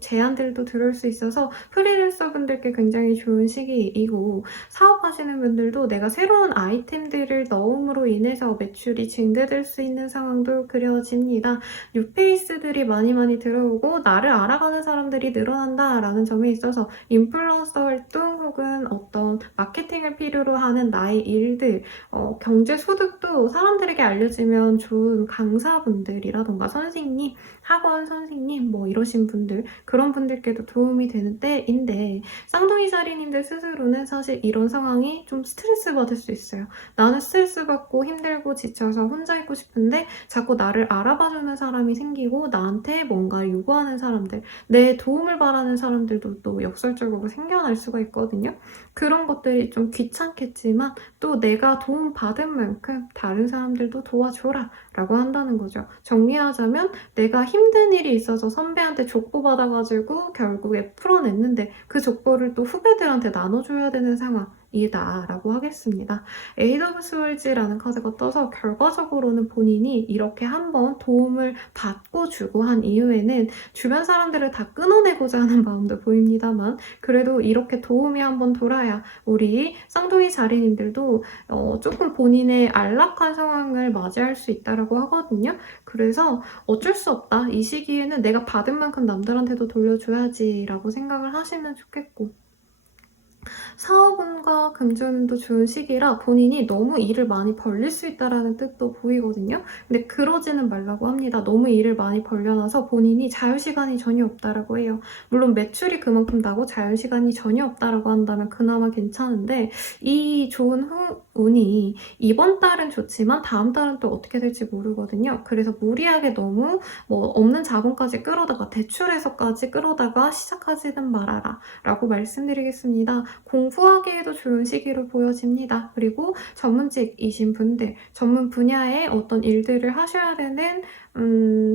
제안들도 들어올 수 있어서 프리랜서 분들께 굉장히 좋은 시기이고 사업하시는 분들도 내가 새로운 아이템들을 넣음으로 인해서 매출이 증대될 수 있는 상황도 그려집니다. 뉴페이스들이 많이 들어오고 나를 알아가는 사람들이 늘어난다라는 점에 있어서 인플루언서 활동 혹은 어떤 마케팅을 필요로 하는 나의 일들, 경제 소득도 사람들에게 알려지면 좋은 강사분들이라던가 선생님, 학원 선생님 뭐 이러신 분들 그런 분들께도 도움이 되는 때인데 쌍둥이 자리님들 스스로는 사실 이런 상황이 좀 스트레스 받을 수 있어요. 나는 스트레스 받고 힘들고 지쳐서 혼자 있고 싶은데 자꾸 나를 알아봐주는 사람이 생기고 나한테 뭔가 요구하는 사람들, 내 도움을 바라는 사람들도 또 역설적으로 생겨날 수가 있거든요. 그런 것들이 좀 귀찮겠지만 또 내가 도움 받은 만큼 다른 사람들도 도와줘라 라고 한다는 거죠. 정리하자면 내가 힘든 일이 있어서 선배한테 족보받아가지고 결국에 풀어냈는데 그 족보를 또 후배들한테 나눠줘야 되는 상황이다 라고 하겠습니다. 에이드 오브 스월즈라는 카드가 떠서 결과적으로는 본인이 이렇게 한번 도움을 받고 주고 한 이후에는 주변 사람들을 다 끊어내고자 하는 마음도 보입니다만 그래도 이렇게 도움이 한번 돌아야 우리 쌍둥이 자리님들도 조금 본인의 안락한 상황을 맞이할 수 있다라고 하거든요. 그래서 어쩔 수 없다. 이 시기에는 내가 받은 만큼 남들한테도 돌려줘야지 라고 생각을 하시면 좋겠고 사업운과 금전운도 좋은 시기라 본인이 너무 일을 많이 벌릴 수 있다는 뜻도 보이거든요. 근데 그러지는 말라고 합니다. 너무 일을 많이 벌려놔서 본인이 자유시간이 전혀 없다라고 해요. 물론 매출이 그만큼 나고 자유시간이 전혀 없다라고 한다면 그나마 괜찮은데 이 좋은 운이 이번 달은 좋지만 다음 달은 또 어떻게 될지 모르거든요. 그래서 무리하게 너무 뭐 없는 자금까지 끌어다가 대출해서까지 끌어다가 시작하지는 말아라 라고 말씀드리겠습니다. 공부하기에도 좋은 시기로 보여집니다. 그리고 전문직이신 분들, 전문 분야의 어떤 일들을 하셔야 되는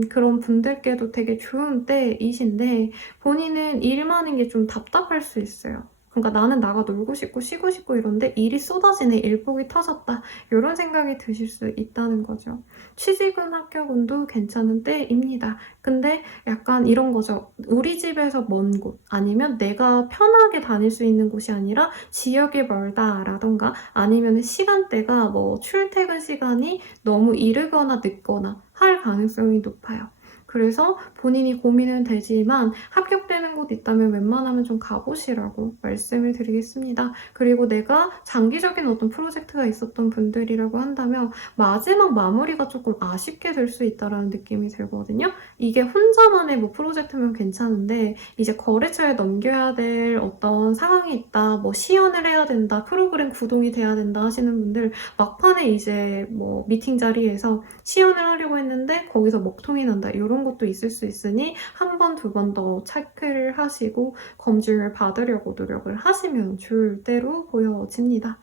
그런 분들께도 되게 좋은 때이신데 본인은 일 많은 게 좀 답답할 수 있어요. 그러니까 나는 나가 놀고 싶고 쉬고 싶고 이런데 일이 쏟아지네, 일복이 터졌다 이런 생각이 드실 수 있다는 거죠. 취직운 합격운도 괜찮은 때입니다. 근데 약간 이런 거죠. 우리 집에서 먼 곳 아니면 내가 편하게 다닐 수 있는 곳이 아니라 지역이 멀다라던가 아니면 시간대가 뭐 출퇴근 시간이 너무 이르거나 늦거나 할 가능성이 높아요. 그래서 본인이 고민은 되지만 합격되는 곳 있다면 웬만하면 좀 가보시라고 말씀을 드리겠습니다. 그리고 내가 장기적인 어떤 프로젝트가 있었던 분들이라고 한다면 마지막 마무리가 조금 아쉽게 될 수 있다는 느낌이 들거든요. 이게 혼자만의 뭐 프로젝트면 괜찮은데 이제 거래처에 넘겨야 될 어떤 상황이 있다, 뭐 시연을 해야 된다, 프로그램 구동이 돼야 된다 하시는 분들 막판에 이제 뭐 미팅 자리에서 시연을 하려고 했는데 거기서 먹통이 난다 이런 것도 있을 수 있으니 한 번, 두 번 더 체크를 하시고 검증을 받으려고 노력을 하시면 좋을 때로 보여집니다.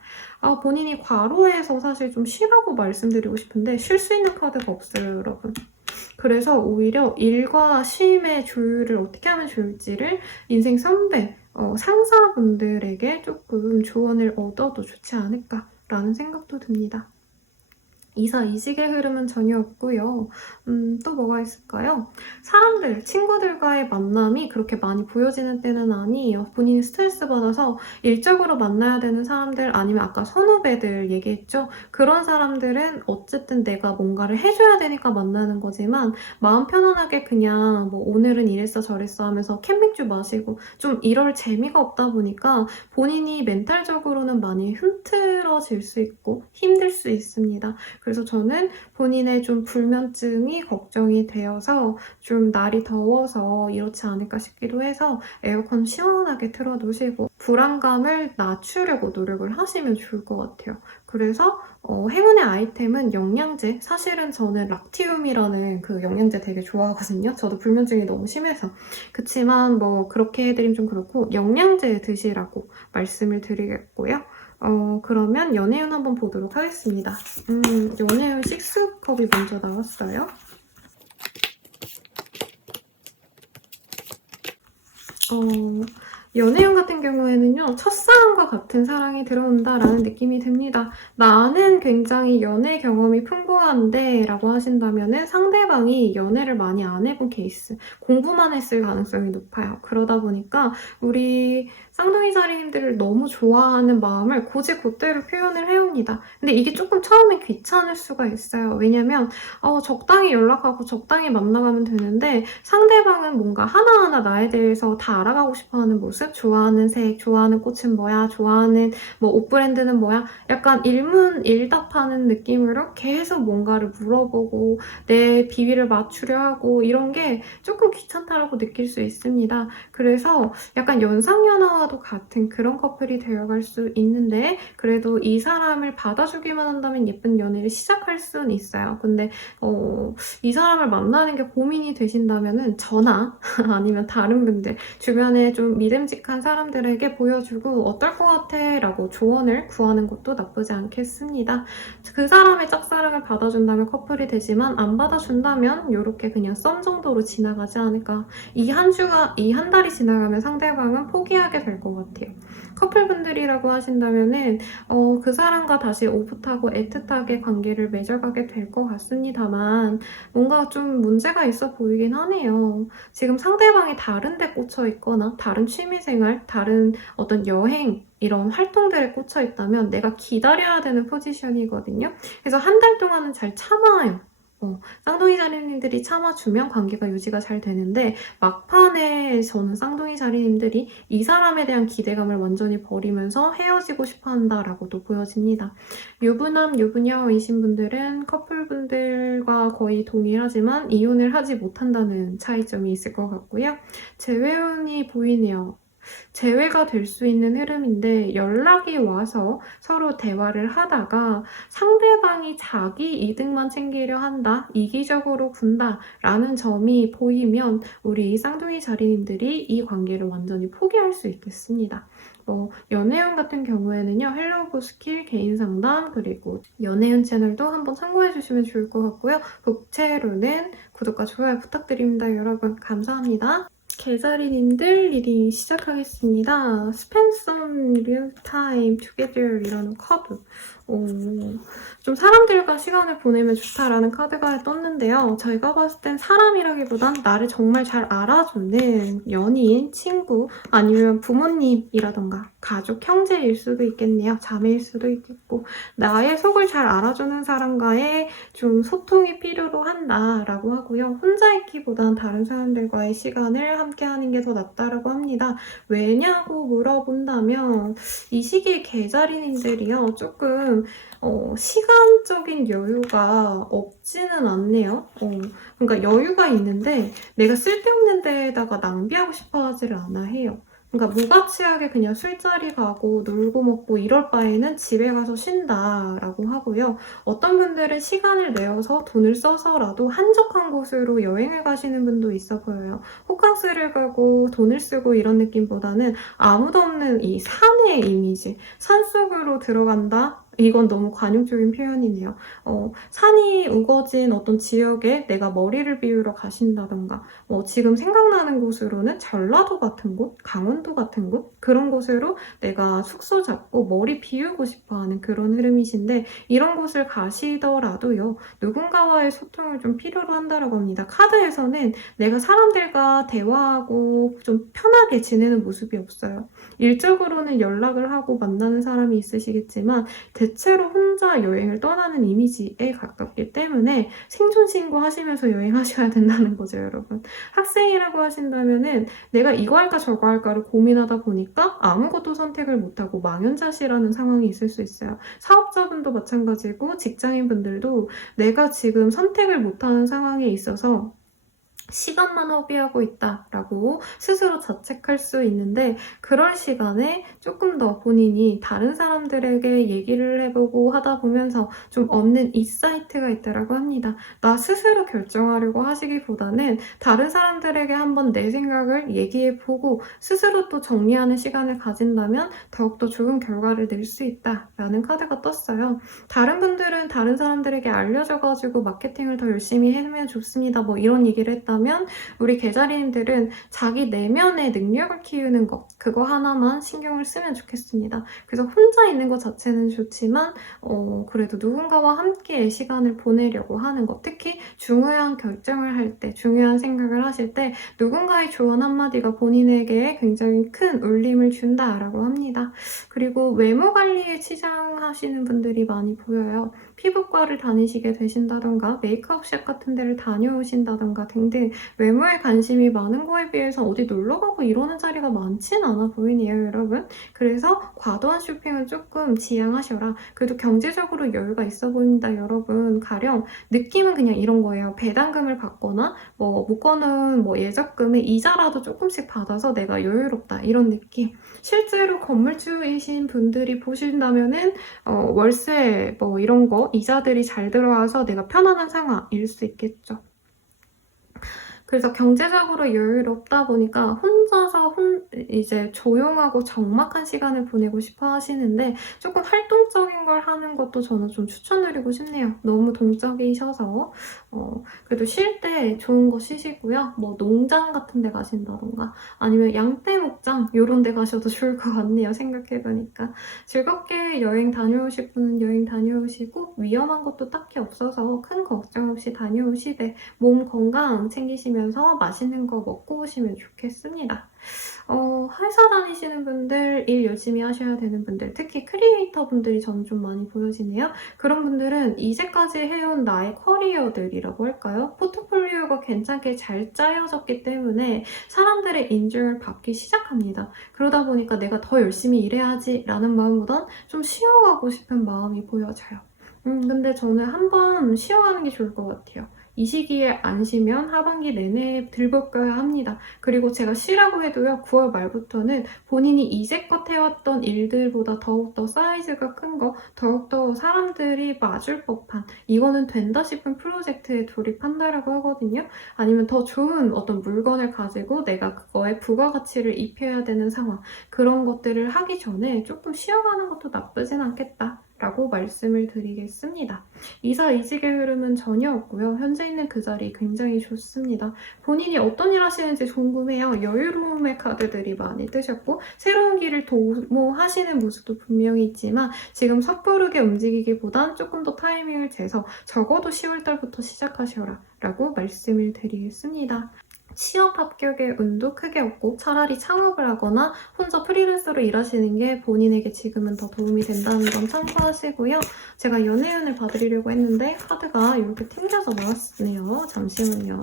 본인이 과로해서 사실 좀 쉬라고 말씀드리고 싶은데 쉴 수 있는 카드가 없어요, 여러분. 그래서 오히려 일과 쉼의 조율을 어떻게 하면 좋을지를 인생 선배, 상사분들에게 조금 조언을 얻어도 좋지 않을까라는 생각도 듭니다. 이직의 흐름은 전혀 없고요. 또 뭐가 있을까요? 사람들, 친구들과의 만남이 그렇게 많이 보여지는 때는 아니에요. 본인이 스트레스 받아서 일적으로 만나야 되는 사람들 아니면 아까 선후배들 얘기했죠? 그런 사람들은 어쨌든 내가 뭔가를 해줘야 되니까 만나는 거지만 마음 편안하게 그냥 뭐 오늘은 이랬어 저랬어 하면서 캔맥주 마시고 좀 이럴 재미가 없다 보니까 본인이 멘탈적으로는 많이 흐트러질 수 있고 힘들 수 있습니다. 그래서 저는 본인의 좀 불면증이 걱정이 되어서 좀 날이 더워서 이렇지 않을까 싶기도 해서 에어컨 시원하게 틀어놓으시고 불안감을 낮추려고 노력을 하시면 좋을 것 같아요. 그래서 행운의 아이템은 영양제. 사실은 저는 락티움이라는 그 영양제 되게 좋아하거든요. 저도 불면증이 너무 심해서. 그치만 뭐 그렇게 해드리면 좀 그렇고 영양제 드시라고 말씀을 드리겠고요. 그러면 연애운 한번 보도록 하겠습니다. 연애운 6컵이 먼저 나왔어요. 연애운 같은 경우에는요, 첫사랑과 같은 사랑이 들어온다라는 느낌이 듭니다. 나는 굉장히 연애 경험이 풍부한데 라고 하신다면 상대방이 연애를 많이 안 해본 케이스, 공부만 했을 가능성이 높아요. 그러다 보니까 우리 쌍둥이 자리님들을 너무 좋아하는 마음을 곧이곧대로 표현을 해옵니다. 근데 이게 조금 처음에 귀찮을 수가 있어요. 왜냐면 적당히 연락하고 적당히 만나가면 되는데 상대방은 뭔가 하나하나 나에 대해서 다 알아가고 싶어하는 모습, 좋아하는 색, 좋아하는 꽃은 뭐야, 좋아하는 뭐 옷 브랜드는 뭐야, 약간 일문일답하는 느낌으로 계속 뭔가를 물어보고 내 비위를 맞추려 하고 이런 게 조금 귀찮다라고 느낄 수 있습니다. 그래서 약간 연상연하와도 같은 그런 커플이 되어갈 수 있는데 그래도 이 사람을 받아주기만 한다면 예쁜 연애를 시작할 수는 있어요. 근데 이 사람을 만나는 게 고민이 되신다면 저나 아니면 다른 분들 주변에 좀 믿음직한 사람들에게 보여주고 어떨 것 같아? 라고 조언을 구하는 것도 나쁘지 않겠습니다. 그 사람의 짝사랑을 받아준다면 커플이 되지만 안 받아준다면 이렇게 그냥 썸 정도로 지나가지 않을까. 이 한 달이 지나가면 상대방은 포기하게 될 것 같아요. 커플분들이라고 하신다면은 그 사람과 다시 오붓하고 애틋하게 관계를 맺어가게 될 것 같습니다만 뭔가 좀 문제가 있어 보이긴 하네요. 지금 상대방이 다른 데 꽂혀 있거나 다른 취미생활, 다른 어떤 여행 이런 활동들에 꽂혀 있다면 내가 기다려야 되는 포지션이거든요. 그래서 한 달 동안은 잘 참아요. 쌍둥이 자리님들이 참아주면 관계가 유지가 잘 되는데 막판에 저는 쌍둥이 자리님들이 이 사람에 대한 기대감을 완전히 버리면서 헤어지고 싶어한다라고도 보여집니다. 유부남, 유부녀이신 분들은 커플분들과 거의 동일하지만 이혼을 하지 못한다는 차이점이 있을 것 같고요. 재회운이 보이네요. 재회가 될 수 있는 흐름인데 연락이 와서 서로 대화를 하다가 상대방이 자기 이득만 챙기려 한다, 이기적으로 군다 라는 점이 보이면 우리 쌍둥이 자리님들이 이 관계를 완전히 포기할 수 있겠습니다. 연애운 같은 경우에는요, 헬로우 스킬 개인 상담 그리고 연애운 채널도 한번 참고해 주시면 좋을 것 같고요. 복채로는 구독과 좋아요 부탁드립니다. 여러분 감사합니다. 개자리님들 리딩 시작하겠습니다. Spend some real time together 이라는 카드. 좀 사람들과 시간을 보내면 좋다라는 카드가 떴는데요. 저희가 봤을 땐 사람이라기보단 나를 정말 잘 알아주는 연인, 친구, 아니면 부모님이라던가 가족, 형제일 수도 있겠네요. 자매일 수도 있겠고 나의 속을 잘 알아주는 사람과의 좀 소통이 필요로 한다라고 하고요. 혼자 있기보단 다른 사람들과의 시간을 함께 하는 게 더 낫다라고 합니다. 왜냐고 물어본다면 이 시기에 계자리님들이요. 조금 시간적인 여유가 없지는 않네요. 그러니까 여유가 있는데 내가 쓸데없는 데에다가 낭비하고 싶어 하지를 않아 해요. 그러니까 무가치하게 그냥 술자리 가고 놀고 먹고 이럴 바에는 집에 가서 쉰다라고 하고요. 어떤 분들은 시간을 내어서 돈을 써서라도 한적한 곳으로 여행을 가시는 분도 있어 보여요. 호캉스를 가고 돈을 쓰고 이런 느낌보다는 아무도 없는 이 산의 이미지, 산속으로 들어간다? 이건 너무 관용적인 표현이네요. 산이 우거진 어떤 지역에 내가 머리를 비우러 가신다던가 지금 생각나는 곳으로는 전라도 같은 곳, 강원도 같은 곳 그런 곳으로 내가 숙소 잡고 머리 비우고 싶어하는 그런 흐름이신데 이런 곳을 가시더라도요. 누군가와의 소통을 좀 필요로 한다고 합니다. 카드에서는 내가 사람들과 대화하고 좀 편하게 지내는 모습이 없어요. 일적으로는 연락을 하고 만나는 사람이 있으시겠지만 대체로 혼자 여행을 떠나는 이미지에 가깝기 때문에 생존신고 하시면서 여행하셔야 된다는 거죠, 여러분. 학생이라고 하신다면은 내가 이거 할까 저거 할까를 고민하다 보니까 아무것도 선택을 못하고 망연자실하는 상황이 있을 수 있어요. 사업자분도 마찬가지고 직장인분들도 내가 지금 선택을 못하는 상황에 있어서 시간만 허비하고 있다라고 스스로 자책할 수 있는데 그럴 시간에 조금 더 본인이 다른 사람들에게 얘기를 해보고 하다 보면서 좀 얻는 인사이트가 있다라고 합니다. 나 스스로 결정하려고 하시기보다는 다른 사람들에게 한번 내 생각을 얘기해보고 스스로 또 정리하는 시간을 가진다면 더욱더 좋은 결과를 낼 수 있다라는 카드가 떴어요. 다른 분들은 다른 사람들에게 알려져가지고 마케팅을 더 열심히 해면 좋습니다. 뭐 이런 얘기를 했다면 우리 계자리님들은 자기 내면의 능력을 키우는 것 그거 하나만 신경을 쓰면 좋겠습니다. 그래서 혼자 있는 것 자체는 좋지만 그래도 누군가와 함께 시간을 보내려고 하는 것 특히 중요한 결정을 할 때 중요한 생각을 하실 때 누군가의 조언 한마디가 본인에게 굉장히 큰 울림을 준다라고 합니다. 그리고 외모 관리에 치장하시는 분들이 많이 보여요. 피부과를 다니시게 되신다던가 메이크업샵 같은 데를 다녀오신다던가 등등 외모에 관심이 많은 거에 비해서 어디 놀러가고 이러는 자리가 많진 않아 보이네요, 여러분. 그래서 과도한 쇼핑은 조금 지양하셔라. 그래도 경제적으로 여유가 있어 보입니다, 여러분. 가령 느낌은 그냥 이런 거예요. 배당금을 받거나 묶어놓은 예적금의 이자라도 조금씩 받아서 내가 여유롭다 이런 느낌. 실제로 건물주이신 분들이 보신다면은 월세 이런 거 이자들이 잘 들어와서 내가 편안한 상황일 수 있겠죠. 그래서 경제적으로 여유롭다 보니까 혼자서 이제 조용하고 적막한 시간을 보내고 싶어 하시는데 조금 활동적인 걸 하는 것도 저는 좀 추천드리고 싶네요. 너무 동적이셔서 그래도 쉴 때 좋은 거 쉬시고요. 농장 같은 데 가신다던가 아니면 양떼 목장 이런 데 가셔도 좋을 것 같네요. 생각해보니까 즐겁게 여행 다녀오실 분은 여행 다녀오시고 위험한 것도 딱히 없어서 큰 걱정 없이 다녀오시되 몸 건강 챙기시면 맛있는 거 먹고 오시면 좋겠습니다. 회사 다니시는 분들, 일 열심히 하셔야 되는 분들, 특히 크리에이터 분들이 저는 좀 많이 보여지네요. 그런 분들은 이제까지 해온 나의 커리어들이라고 할까요? 포트폴리오가 괜찮게 잘 짜여졌기 때문에 사람들의 인정을 받기 시작합니다. 그러다 보니까 내가 더 열심히 일해야지 라는 마음보단 좀 쉬어가고 싶은 마음이 보여져요. 근데 저는 한번 쉬어가는 게 좋을 것 같아요. 이 시기에 안 쉬면 하반기 내내 들볶여야 합니다. 그리고 제가 쉬라고 해도요. 9월 말부터는 본인이 이제껏 해왔던 일들보다 더욱더 사이즈가 큰 거, 더욱더 사람들이 맞을 법한 이거는 된다 싶은 프로젝트에 돌입한다라고 하거든요. 아니면 더 좋은 어떤 물건을 가지고 내가 그거에 부가가치를 입혀야 되는 상황 그런 것들을 하기 전에 조금 쉬어가는 것도 나쁘진 않겠다. 라고 말씀을 드리겠습니다. 이사이직의 흐름은 전혀 없고요. 현재 있는 그 자리 굉장히 좋습니다. 본인이 어떤 일 하시는지 궁금해요. 여유로움의 카드들이 많이 뜨셨고 새로운 길을 도모하시는 모습도 분명히 있지만 지금 섣부르게 움직이기보단 조금 더 타이밍을 재서 적어도 10월달부터 시작하셔라 라고 말씀을 드리겠습니다. 취업 합격의 운도 크게 없고 차라리 창업을 하거나 혼자 프리랜서로 일하시는 게 본인에게 지금은 더 도움이 된다는 점 참고하시고요. 제가 연애운을 봐드리려고 했는데 카드가 이렇게 튕겨서 나왔네요. 잠시만요.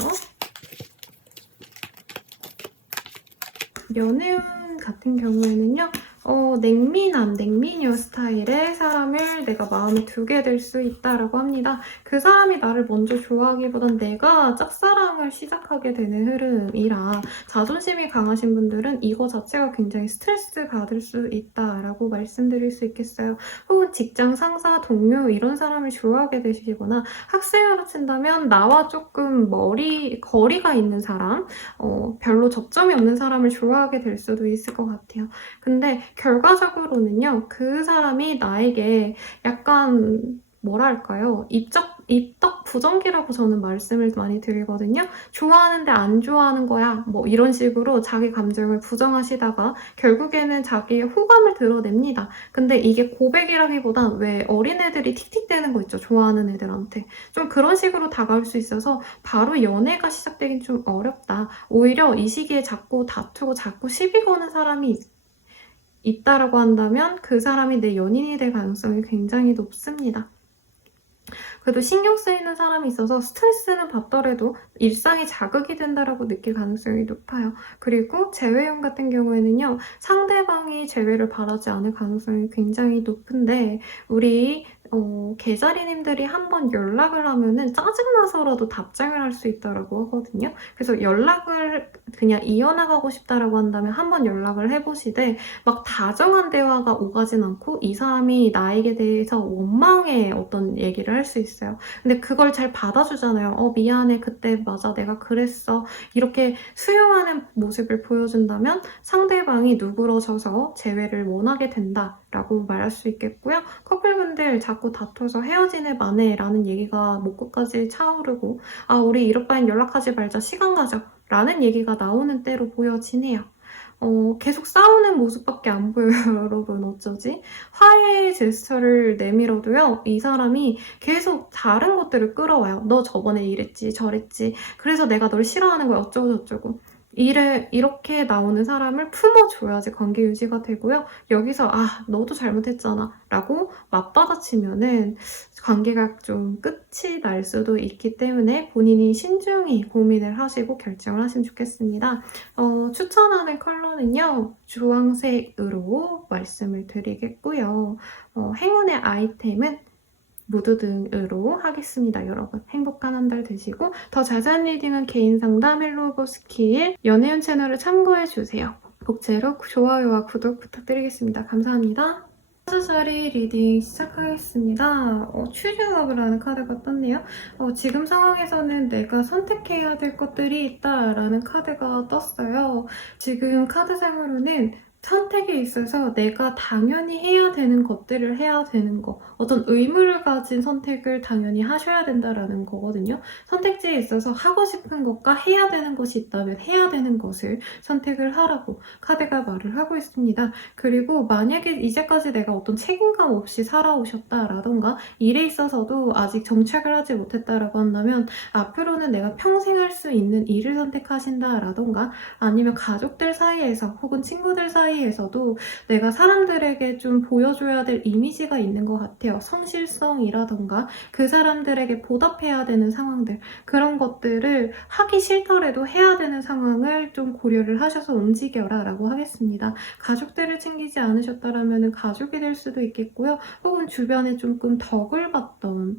연애운 같은 경우에는요. 냉미녀 스타일의 사람을 내가 마음에 두게 될 수 있다라고 합니다. 그 사람이 나를 먼저 좋아하기보단 내가 짝사랑을 시작하게 되는 흐름이라 자존심이 강하신 분들은 이거 자체가 굉장히 스트레스 받을 수 있다라고 말씀드릴 수 있겠어요. 혹은 직장 상사, 동료 이런 사람을 좋아하게 되시거나 학생으로 친다면 나와 조금 거리가 있는 사람, 별로 접점이 없는 사람을 좋아하게 될 수도 있을 것 같아요. 근데 결과적으로는요, 그 사람이 나에게 약간 뭐랄까요? 입덕 부정기라고 저는 말씀을 많이 드리거든요. 좋아하는데 안 좋아하는 거야. 뭐 이런 식으로 자기 감정을 부정하시다가 결국에는 자기의 호감을 드러냅니다. 근데 이게 고백이라기보단 왜 어린애들이 틱틱대는 거 있죠. 좋아하는 애들한테. 좀 그런 식으로 다가올 수 있어서 바로 연애가 시작되긴 좀 어렵다. 오히려 이 시기에 자꾸 다투고 자꾸 시비 거는 사람이 있다라고 한다면 그 사람이 내 연인이 될 가능성이 굉장히 높습니다. 그래도 신경 쓰이는 사람이 있어서 스트레스는 받더라도 일상이 자극이 된다라고 느낄 가능성이 높아요. 그리고 재회용 같은 경우에는요. 상대방이 재회를 바라지 않을 가능성이 굉장히 높은데 우리 개자리님들이 한번 연락을 하면은 짜증나서라도 답장을 할 수 있다라고 하거든요. 그래서 연락을 그냥 이어나가고 싶다라고 한다면 한번 연락을 해보시되 막 다정한 대화가 오가진 않고 이 사람이 나에게 대해서 원망의 어떤 얘기를 할 수 있어요. 근데 그걸 잘 받아주잖아요. 미안해. 그때 맞아. 내가 그랬어. 이렇게 수용하는 모습을 보여준다면 상대방이 누그러져서 재회를 원하게 된다라고 말할 수 있겠고요. 커플분들 자꾸 다퉈서 헤어지네 마네 라는 얘기가 목구까지 차오르고 우리 이럴 바엔 연락하지 말자. 시간 가져. 라는 얘기가 나오는 때로 보여지네요. 계속 싸우는 모습밖에 안 보여요, 여러분. 어쩌지? 화해의 제스처를 내밀어도요, 이 사람이 계속 다른 것들을 끌어와요. 너 저번에 이랬지, 저랬지. 그래서 내가 널 싫어하는 거야, 어쩌고저쩌고. 이렇게 나오는 사람을 품어줘야지 관계 유지가 되고요. 여기서 너도 잘못했잖아 라고 맞받아치면은 관계가 좀 끝이 날 수도 있기 때문에 본인이 신중히 고민을 하시고 결정을 하시면 좋겠습니다. 추천하는 컬러는요. 주황색으로 말씀을 드리겠고요. 행운의 아이템은 무드등으로 하겠습니다. 여러분 행복한 한 달 되시고 더 자세한 리딩은 개인 상담 헬로버스킬 연애운 채널을 참고해주세요. 복제로 좋아요와 구독 부탁드리겠습니다. 감사합니다. 자리 리딩 시작하겠습니다. 추리업이라는 카드가 떴네요. 지금 상황에서는 내가 선택해야 될 것들이 있다라는 카드가 떴어요. 지금 카드상으로는 선택에 있어서 내가 당연히 해야 되는 것들을 해야 되는 거, 어떤 의무를 가진 선택을 당연히 하셔야 된다라는 거거든요. 선택지에 있어서 하고 싶은 것과 해야 되는 것이 있다면 해야 되는 것을 선택을 하라고 카드가 말을 하고 있습니다. 그리고 만약에 이제까지 내가 어떤 책임감 없이 살아오셨다라던가 일에 있어서도 아직 정착을 하지 못했다라고 한다면 앞으로는 내가 평생 할 수 있는 일을 선택하신다라던가 아니면 가족들 사이에서 혹은 친구들 사이에서도 내가 사람들에게 좀 보여줘야 될 이미지가 있는 것 같아요. 성실성이라던가 그 사람들에게 보답해야 되는 상황들 그런 것들을 하기 싫더라도 해야 되는 상황을 좀 고려를 하셔서 움직여라 라고 하겠습니다. 가족들을 챙기지 않으셨다면 가족이 될 수도 있겠고요. 혹은 주변에 조금 덕을 봤던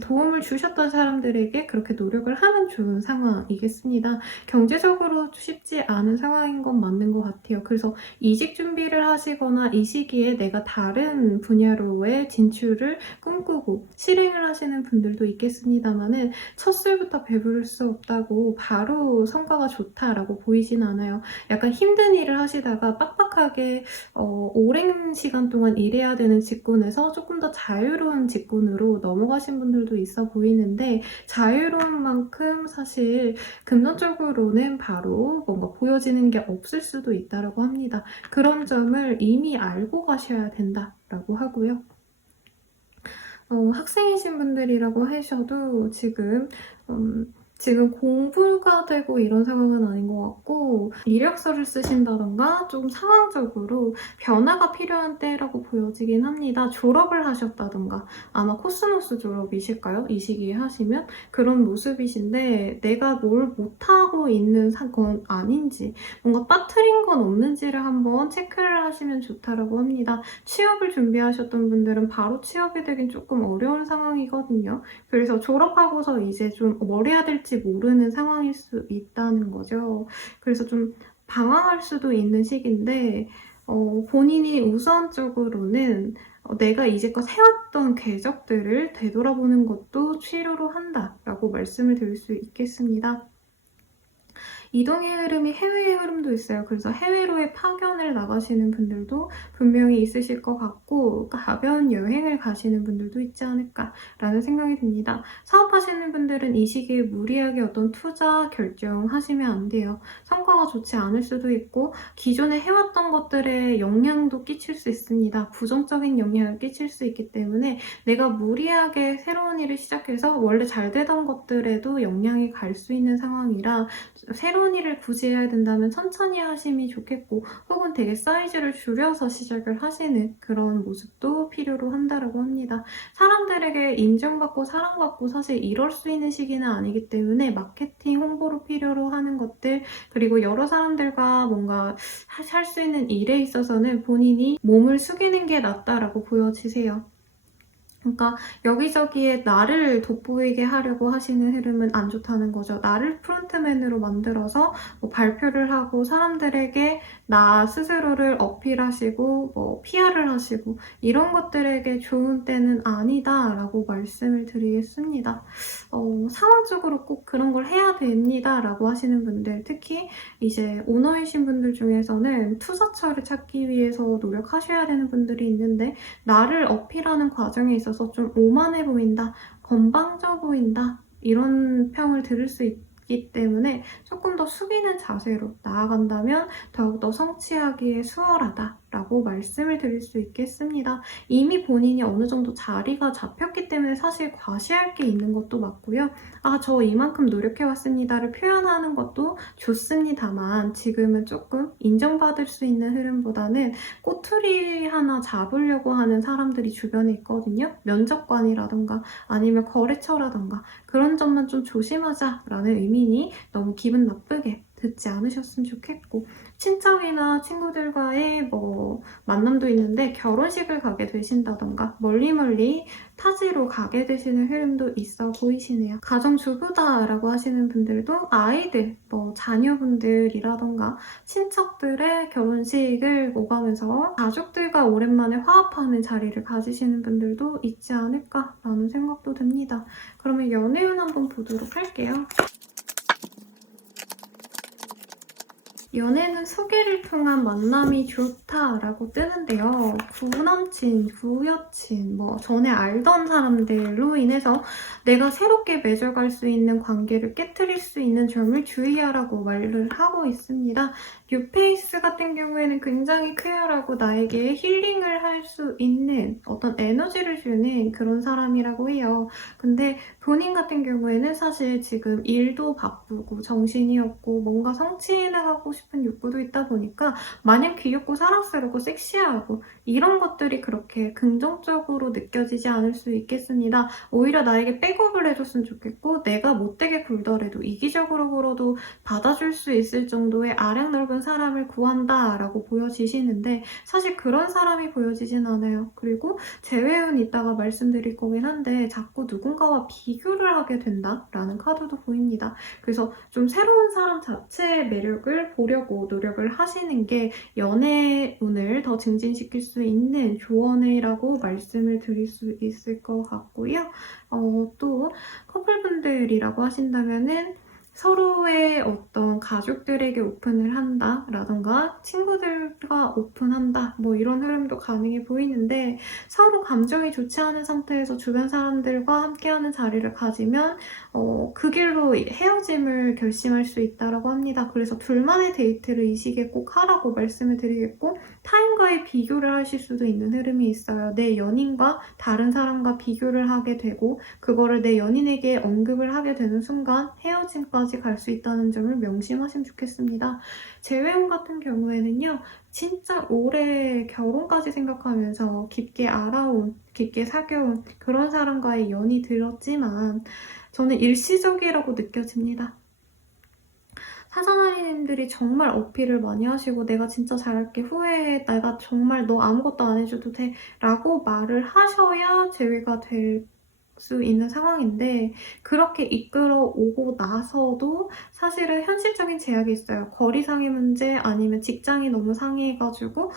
도움을 주셨던 사람들에게 그렇게 노력을 하면 좋은 상황이겠습니다. 경제적으로 쉽지 않은 상황인 건 맞는 것 같아요. 그래서 이직 준비를 하시거나 이 시기에 내가 다른 분야로의 진출을 꿈꾸고 실행을 하시는 분들도 있겠습니다만은 첫 술부터 배부를 수 없다고 바로 성과가 좋다라고 보이진 않아요. 약간 힘든 일을 하시다가 빡빡하게 오랜 시간 동안 일해야 되는 직군에서 조금 더 자유로운 직군으로 넘어가신 분들도 있어 보이는데 자유로운 만큼 사실 금전적으로는 바로 뭔가 보여지는 게 없을 수도 있다고 합니다. 그런 점을 이미 알고 가셔야 된다라고 하고요. 학생이신 분들이라고 하셔도 지금 공부가 되고 이런 상황은 아닌 것 같고 이력서를 쓰신다던가 좀 상황적으로 변화가 필요한 때라고 보여지긴 합니다. 졸업을 하셨다던가 아마 코스모스 졸업이실까요? 이 시기에 하시면 그런 모습이신데 내가 뭘 못하고 있는 건 아닌지 뭔가 빠뜨린 건 없는지를 한번 체크를 하시면 좋다라고 합니다. 취업을 준비하셨던 분들은 바로 취업이 되긴 조금 어려운 상황이거든요. 그래서 졸업하고서 이제 좀 뭘 해야 될지 모르는 상황일 수 있다는 거죠. 그래서 좀 방황할 수도 있는 시기인데 본인이 우선적으로는 내가 이제껏 해왔던 궤적들을 되돌아보는 것도 필요로 한다라고 말씀을 드릴 수 있겠습니다. 이동의 흐름이 해외의 흐름도 있어요. 그래서 해외로의 파견을 나가시는 분들도 분명히 있으실 것 같고 가벼운 여행을 가시는 분들도 있지 않을까라는 생각이 듭니다. 사업하시는 분들은 이 시기에 무리하게 어떤 투자 결정하시면 안 돼요. 성과가 좋지 않을 수도 있고 기존에 해왔던 것들에 영향도 끼칠 수 있습니다. 부정적인 영향을 끼칠 수 있기 때문에 내가 무리하게 새로운 일을 시작해서 원래 잘 되던 것들에도 영향이 갈 수 있는 상황이라 새로운 일을 굳이 해야 된다면 천천히 하심이 좋겠고 혹은 되게 사이즈를 줄여서 시작을 하시는 그런 모습도 필요로 한다고 합니다. 사람들에게 인정받고 사랑받고 사실 이럴 수 있는 시기는 아니기 때문에 마케팅, 홍보를 필요로 하는 것들 그리고 여러 사람들과 뭔가 할 수 있는 일에 있어서는 본인이 몸을 숙이는 게 낫다라고 보여지세요. 그러니까 여기저기에 나를 돋보이게 하려고 하시는 흐름은 안 좋다는 거죠. 나를 프론트맨으로 만들어서 뭐 발표를 하고 사람들에게 나 스스로를 어필하시고 뭐 PR을 하시고 이런 것들에게 좋은 때는 아니다라고 말씀을 드리겠습니다. 상황적으로 꼭 그런 걸 해야 됩니다라고 하시는 분들 특히 이제 오너이신 분들 중에서는 투자처를 찾기 위해서 노력하셔야 되는 분들이 있는데 나를 어필하는 과정에 있어서 좀 오만해 보인다, 건방져 보인다 이런 평을 들을 수 있기 때문에 조금 더 숙이는 자세로 나아간다면 더욱더 성취하기에 수월하다라고 말씀을 드릴 수 있겠습니다. 이미 본인이 어느 정도 자리가 잡혔기 때문에 사실 과시할 게 있는 것도 맞고요. 저 이만큼 노력해왔습니다를 표현하는 것도 좋습니다만 지금은 조금 인정받을 수 있는 흐름보다는 꼬투리 하나 잡으려고 하는 사람들이 주변에 있거든요. 면접관이라던가 아니면 거래처라던가 그런 점만 좀 조심하자라는 의미니 너무 기분 나쁘게 듣지 않으셨으면 좋겠고 친척이나 친구들과의 뭐 만남도 있는데 결혼식을 가게 되신다던가 멀리 타지로 가게 되시는 흐름도 있어 보이시네요. 가정주부다라고 하시는 분들도 아이들, 뭐 자녀분들이라던가 친척들의 결혼식을 오가면서 가족들과 오랜만에 화합하는 자리를 가지시는 분들도 있지 않을까라는 생각도 듭니다. 그러면 연애운 한번 보도록 할게요. 연애는 소개를 통한 만남이 좋다라고 뜨는데요. 구남친, 구여친, 뭐 전에 알던 사람들로 인해서 내가 새롭게 맺어갈 수 있는 관계를 깨트릴 수 있는 점을 주의하라고 말을 하고 있습니다. 뉴페이스 같은 경우에는 굉장히 쾌활하고 나에게 힐링을 할 수 있는 어떤 에너지를 주는 그런 사람이라고 해요. 근데 본인 같은 경우에는 사실 지금 일도 바쁘고 정신이 없고 뭔가 성취해 나가고 싶은 욕구도 있다 보니까 마냥 귀엽고 사랑스럽고 섹시하고 이런 것들이 그렇게 긍정적으로 느껴지지 않을 수 있겠습니다. 오히려 나에게 백업을 해줬으면 좋겠고 내가 못되게 굴더라도 이기적으로 굴어도 받아줄 수 있을 정도의 아량 넓은 사람을 구한다라고 보여지시는데 사실 그런 사람이 보여지진 않아요. 그리고 재회은 이따가 말씀드릴 거긴 한데 자꾸 누군가와 비교를 하게 된다라는 카드도 보입니다. 그래서 좀 새로운 사람 자체의 매력을 보려고 노력을 하시는 게 연애운을 더 증진시킬 수 있는 조언이라고 말씀을 드릴 수 있을 것 같고요. 또 커플분들이라고 하신다면은 서로의 어떤 가족들에게 오픈을 한다라던가 친구들과 오픈한다 뭐 이런 흐름도 가능해 보이는데, 서로 감정이 좋지 않은 상태에서 주변 사람들과 함께하는 자리를 가지면 그 길로 헤어짐을 결심할 수 있다고 합니다. 그래서 둘만의 데이트를 이 시기에 꼭 하라고 말씀을 드리겠고, 타인과의 비교를 하실 수도 있는 흐름이 있어요. 내 연인과 다른 사람과 비교를 하게 되고 그거를 내 연인에게 언급을 하게 되는 순간 헤어짐까지 갈 수 있다는 점을 명심하시면 좋겠습니다. 재회원 같은 경우에는요, 진짜 오래 결혼까지 생각하면서 깊게 알아온, 깊게 사귀어온 그런 사람과의 연이 들었지만 저는 일시적이라고 느껴집니다. 사장님들이 정말 어필을 많이 하시고 내가 진짜 잘할게, 후회해, 내가 정말 너 아무것도 안 해줘도 돼 라고 말을 하셔야 재회가 될 수 있는 상황인데, 그렇게 이끌어 오고 나서도 사실은 현실적인 제약이 있어요. 거리상의 문제, 아니면 직장이 너무 상해가지고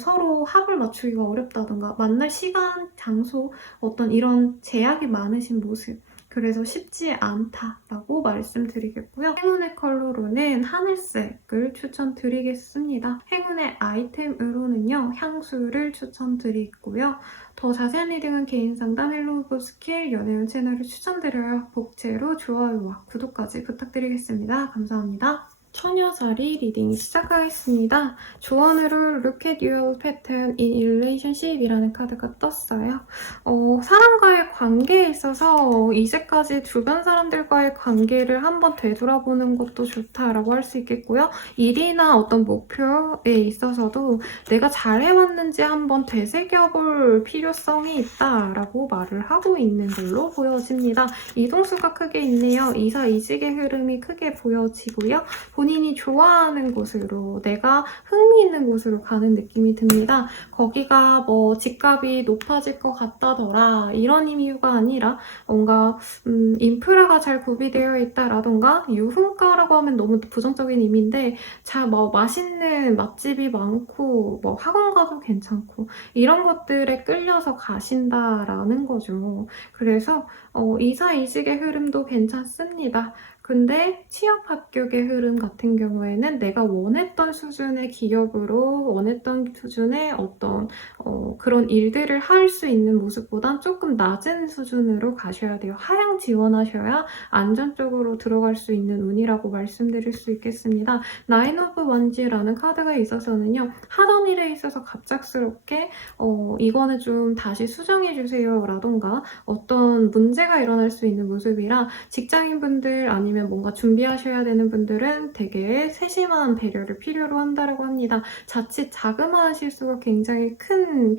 서로 합을 맞추기가 어렵다던가 만날 시간, 장소, 어떤 이런 제약이 많으신 모습, 그래서 쉽지 않다라고 말씀드리겠고요. 행운의 컬러로는 하늘색을 추천드리겠습니다. 행운의 아이템으로는요, 향수를 추천드리고요. 더 자세한 리딩은 개인 상담 헬로우브 스킬 연애운 채널을 추천드려요. 복제로 좋아요와 구독까지 부탁드리겠습니다. 감사합니다. 처녀자리 리딩 시작하겠습니다. 조언으로 Look at your pattern in relationship이라는 카드가 떴어요. 사람과의 관계에 있어서 이제까지 주변 사람들과의 관계를 한번 되돌아보는 것도 좋다라고 할 수 있겠고요. 일이나 어떤 목표에 있어서도 내가 잘해왔는지 한번 되새겨볼 필요성이 있다라고 말을 하고 있는 걸로 보여집니다. 이동수가 크게 있네요. 이사이직의 흐름이 크게 보여지고요. 본인이 좋아하는 곳으로, 내가 흥미있는 곳으로 가는 느낌이 듭니다. 거기가 뭐 집값이 높아질 것 같다더라 이런 이유가 아니라 뭔가 인프라가 잘 구비되어 있다라던가, 유흥가라고 하면 너무 부정적인 의미인데 뭐 맛있는 맛집이 많고 뭐 학원 가도 괜찮고 이런 것들에 끌려서 가신다라는 거죠. 그래서 이사이직의 흐름도 괜찮습니다. 근데 취업 합격의 흐름 같은 경우에는 내가 원했던 수준의 기업으로, 원했던 수준의 어떤 그런 일들을 할 수 있는 모습보단 조금 낮은 수준으로 가셔야 돼요. 하향 지원하셔야 안정적으로 들어갈 수 있는 운이라고 말씀드릴 수 있겠습니다. 나인 오브 원지라는 카드가 있어서는요, 하던 일에 있어서 갑작스럽게 이거는 좀 다시 수정해주세요 라던가 어떤 문제가 일어날 수 있는 모습이라, 직장인분들 아니면 뭔가 준비하셔야 되는 분들은 되게 세심한 배려를 필요로 한다고 합니다. 자칫 자그마한 실수가 굉장히 큰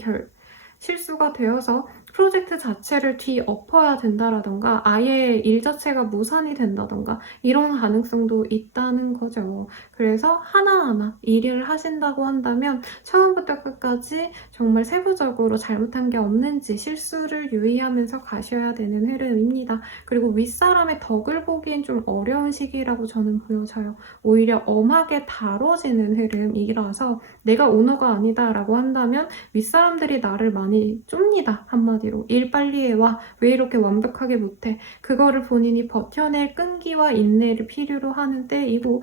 실수가 되어서 프로젝트 자체를 뒤엎어야 된다라던가 아예 일 자체가 무산이 된다던가 이런 가능성도 있다는 거죠. 그래서 하나하나 일을 하신다고 한다면 처음부터 끝까지 정말 세부적으로 잘못한 게 없는지 실수를 유의하면서 가셔야 되는 흐름입니다. 그리고 윗사람의 덕을 보기엔 좀 어려운 시기라고 저는 보여져요. 오히려 엄하게 다뤄지는 흐름이라서 내가 오너가 아니다라고 한다면 윗사람들이 나를 많이 쫌니다. 한마디로. 일 빨리 해와, 왜 이렇게 완벽하게 못해, 그거를 본인이 버텨낼 끈기와 인내를 필요로 하는 때이고,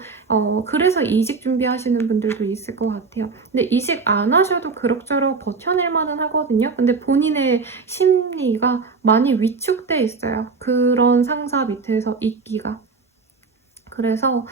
그래서 이직 준비하시는 분들도 있을 것 같아요. 근데 이직 안 하셔도 그럭저럭 버텨낼 만은 하거든요. 근데 본인의 심리가 많이 위축돼 있어요. 그런 상사 밑에서 있기가. 그래서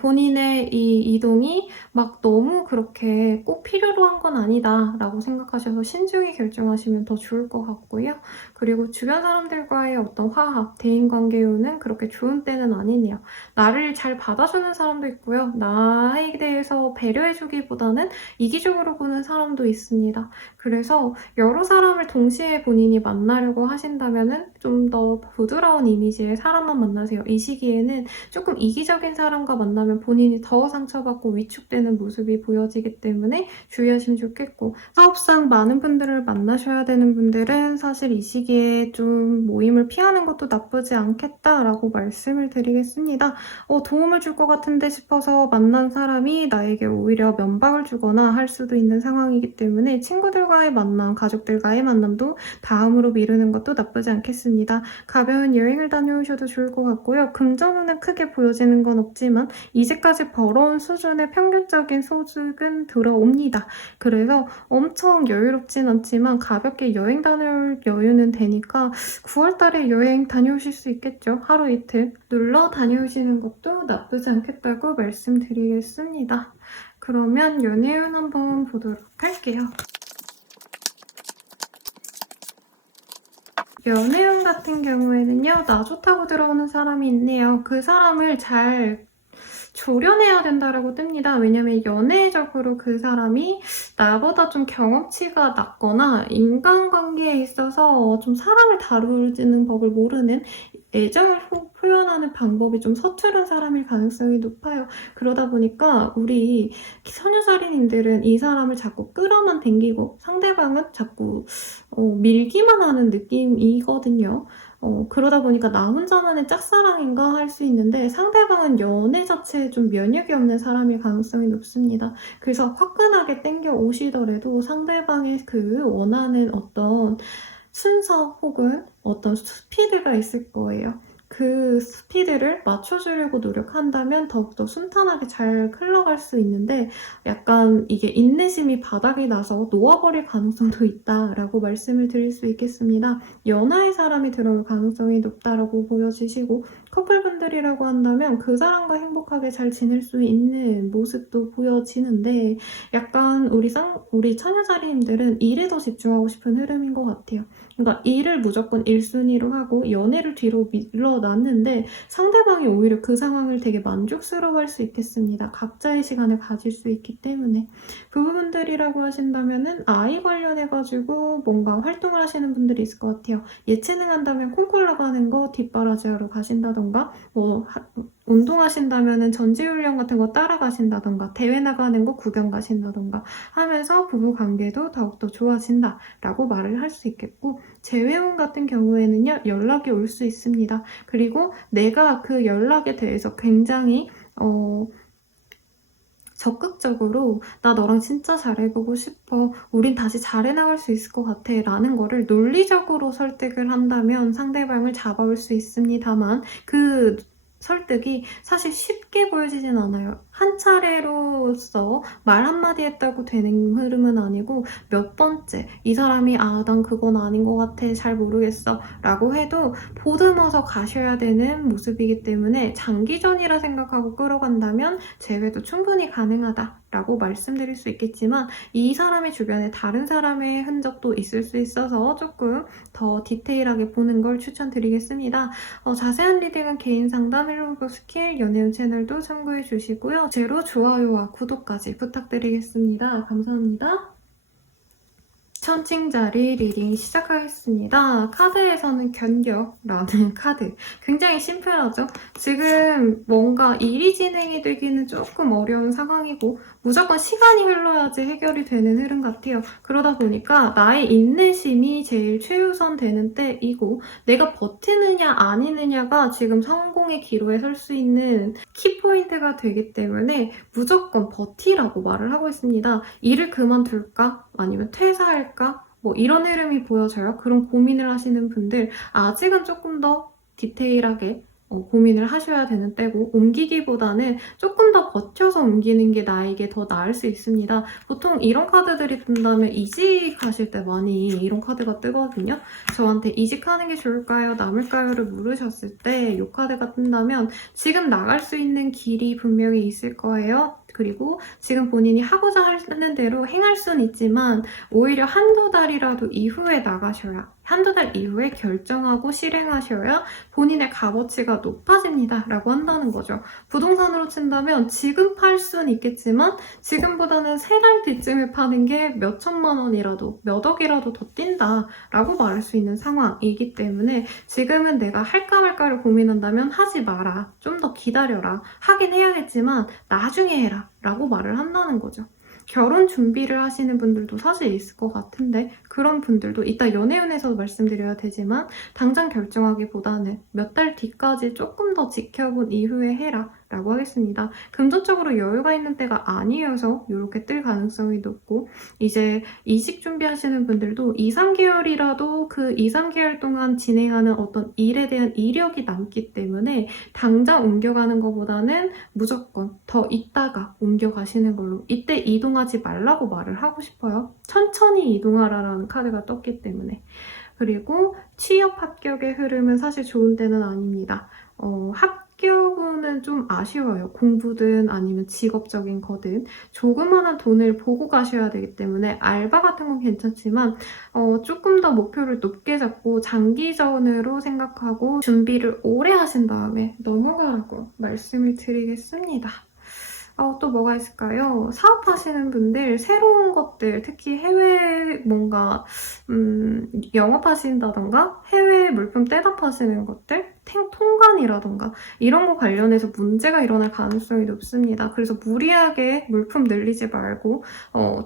본인의 이 이동이 막 너무 그렇게 꼭 필요로 한 건 아니다 라고 생각하셔서 신중히 결정하시면 더 좋을 것 같고요. 그리고 주변 사람들과의 어떤 화합, 대인관계요는 그렇게 좋은 때는 아니네요. 나를 잘 받아주는 사람도 있고요. 나에 대해서 배려해주기보다는 이기적으로 보는 사람도 있습니다. 그래서 여러 사람을 동시에 본인이 만나려고 하신다면 좀 더 부드러운 이미지의 사람만 만나세요. 이 시기에는 조금 이기적인 사람과 만나면 본인이 더 상처받고 위축되는 모습이 보여지기 때문에 주의하시면 좋겠고, 사업상 많은 분들을 만나셔야 되는 분들은 사실 이 시기에 좀 모임을 피하는 것도 나쁘지 않겠다라고 말씀을 드리겠습니다. 도움을 줄 것 같은데 싶어서 만난 사람이 나에게 오히려 면박을 주거나 할 수도 있는 상황이기 때문에 친구들과의 만남, 가족들과의 만남도 다음으로 미루는 것도 나쁘지 않겠습니다. 가벼운 여행을 다녀오셔도 좋을 것 같고요. 금전운은 크게 보여지는 건 없지만 이제까지 벌어온 수준의 평균적인 소득은 들어옵니다. 그래서 엄청 여유롭진 않지만 가볍게 여행 다녀올 여유는 되니까 9월달에 여행 다녀오실 수 있겠죠. 하루 이틀 놀러 다녀오시는 것도 나쁘지 않겠다고 말씀드리겠습니다. 그러면 연애운 한번 보도록 할게요. 연애운 같은 경우에는요, 나 좋다고 들어오는 사람이 있네요. 그 사람을 잘 조련해야 된다라고 뜹니다. 왜냐면 연애적으로 그 사람이 나보다 좀 경험치가 낮거나 인간관계에 있어서 좀 사람을 다루는 법을 모르는, 애정을 표현하는 방법이 좀 서투른 사람일 가능성이 높아요. 그러다 보니까 우리 처녀살인인들은 이 사람을 자꾸 끌어만 당기고 상대방은 자꾸 밀기만 하는 느낌이거든요. 그러다 보니까 나 혼자만의 짝사랑인가 할 수 있는데 상대방은 연애 자체에 좀 면역이 없는 사람일 가능성이 높습니다. 그래서 화끈하게 땡겨 오시더라도 상대방의 그 원하는 어떤 순서 혹은 어떤 스피드가 있을 거예요. 그 스피드를 맞춰주려고 노력한다면 더욱더 순탄하게 잘 흘러갈 수 있는데, 약간 이게 인내심이 바닥이 나서 놓아버릴 가능성도 있다라고 말씀을 드릴 수 있겠습니다. 연하의 사람이 들어올 가능성이 높다라고 보여지시고, 커플분들이라고 한다면 그 사람과 행복하게 잘 지낼 수 있는 모습도 보여지는데, 약간 우리 처녀자리님들은 일에 더 집중하고 싶은 흐름인 것 같아요. 그러니까 일을 무조건 1순위로 하고 연애를 뒤로 밀어놨는데 상대방이 오히려 그 상황을 되게 만족스러워할 수 있겠습니다. 각자의 시간을 가질 수 있기 때문에. 그 부분들이라고 하신다면은 아이 관련해가지고 뭔가 활동을 하시는 분들이 있을 것 같아요. 예체능 한다면 콩쿨러 가는 거 뒷바라지하러 가신다던가, 운동하신다면은 전지훈련 같은 거 따라가신다던가, 대회 나가는 거 구경 가신다던가 하면서 부부 관계도 더욱더 좋아진다라고 말을 할 수 있겠고, 재회운 같은 경우에는요, 연락이 올 수 있습니다. 그리고 내가 그 연락에 대해서 굉장히 적극적으로 나 너랑 진짜 잘해보고 싶어, 우린 다시 잘해나갈 수 있을 것 같아 라는 거를 논리적으로 설득을 한다면 상대방을 잡아올 수 있습니다만, 그 설득이 사실 쉽게 보여지진 않아요. 한 차례로서 말 한마디 했다고 되는 흐름은 아니고, 몇 번째 이 사람이 난 그건 아닌 것 같아, 잘 모르겠어 라고 해도 보듬어서 가셔야 되는 모습이기 때문에 장기전이라 생각하고 끌어간다면 재회도 충분히 가능하다라고 말씀드릴 수 있겠지만, 이 사람의 주변에 다른 사람의 흔적도 있을 수 있어서 조금 더 디테일하게 보는 걸 추천드리겠습니다. 자세한 리딩은 개인 상담, 헬로브 스킬, 연애운 채널도 참고해 주시고요. 제로 좋아요와 구독까지 부탁드리겠습니다. 감사합니다. 천칭자리 리딩 시작하겠습니다. 카드에서는 견뎌라는 카드. 굉장히 심플하죠? 지금 뭔가 일이 진행이 되기는 조금 어려운 상황이고 무조건 시간이 흘러야지 해결이 되는 흐름 같아요. 그러다 보니까 나의 인내심이 제일 최우선 되는 때이고, 내가 버티느냐 아니느냐가 지금 성공의 기로에 설 수 있는 키포인트가 되기 때문에 무조건 버티라고 말을 하고 있습니다. 일을 그만둘까? 아니면 퇴사할까? 이런 흐름이 보여져요. 그런 고민을 하시는 분들, 아직은 조금 더 디테일하게 고민을 하셔야 되는 때고, 옮기기보다는 조금 더 버텨서 옮기는 게 나에게 더 나을 수 있습니다. 보통 이런 카드들이 뜬다면 이직하실 때 많이 이런 카드가 뜨거든요. 저한테 이직하는 게 좋을까요? 남을까요?를 물으셨을 때 이 카드가 뜬다면 지금 나갈 수 있는 길이 분명히 있을 거예요. 그리고 지금 본인이 하고자 하는 대로 행할 수는 있지만 오히려 한두 달이라도 이후에 나가셔야 한두 달 이후에 결정하고 실행하셔야 본인의 값어치가 높아집니다 라고 한다는 거죠. 부동산으로 친다면 지금 팔 수는 있겠지만 지금보다는 3달 뒤쯤에 파는 게 몇 천만 원이라도 몇 억이라도 더 뛴다 라고 말할 수 있는 상황이기 때문에 지금은 내가 할까 말까를 고민한다면 하지 마라. 좀 더 기다려라. 하긴 해야겠지만 나중에 해라 라고 말을 한다는 거죠. 결혼 준비를 하시는 분들도 사실 있을 것 같은데 그런 분들도 이따 연애운에서 말씀드려야 되지만 당장 결정하기보다는 몇 달 뒤까지 조금 더 지켜본 이후에 해라 라고 하겠습니다. 금전적으로 여유가 있는 때가 아니어서 이렇게 뜰 가능성이 높고 이제 이직 준비하시는 분들도 2, 3개월이라도 그 2, 3개월 동안 진행하는 어떤 일에 대한 이력이 남기 때문에 당장 옮겨가는 것보다는 무조건 더 있다가 옮겨가시는 걸로 이때 이동하지 말라고 말을 하고 싶어요. 천천히 이동하라라는 카드가 떴기 때문에. 그리고 취업 합격의 흐름은 사실 좋은 때는 아닙니다. 합격은 좀 아쉬워요. 공부든 아니면 직업적인 거든 조그마한 돈을 보고 가셔야 되기 때문에 알바 같은 건 괜찮지만 조금 더 목표를 높게 잡고 장기전으로 생각하고 준비를 오래 하신 다음에 넘어가라고 말씀을 드리겠습니다. 또 뭐가 있을까요? 사업하시는 분들 새로운 것들, 특히 해외 뭔가 영업하신다던가 해외 물품 떼다 파시는 것들, 통관이라던가 이런 거 관련해서 문제가 일어날 가능성이 높습니다. 그래서 무리하게 물품 늘리지 말고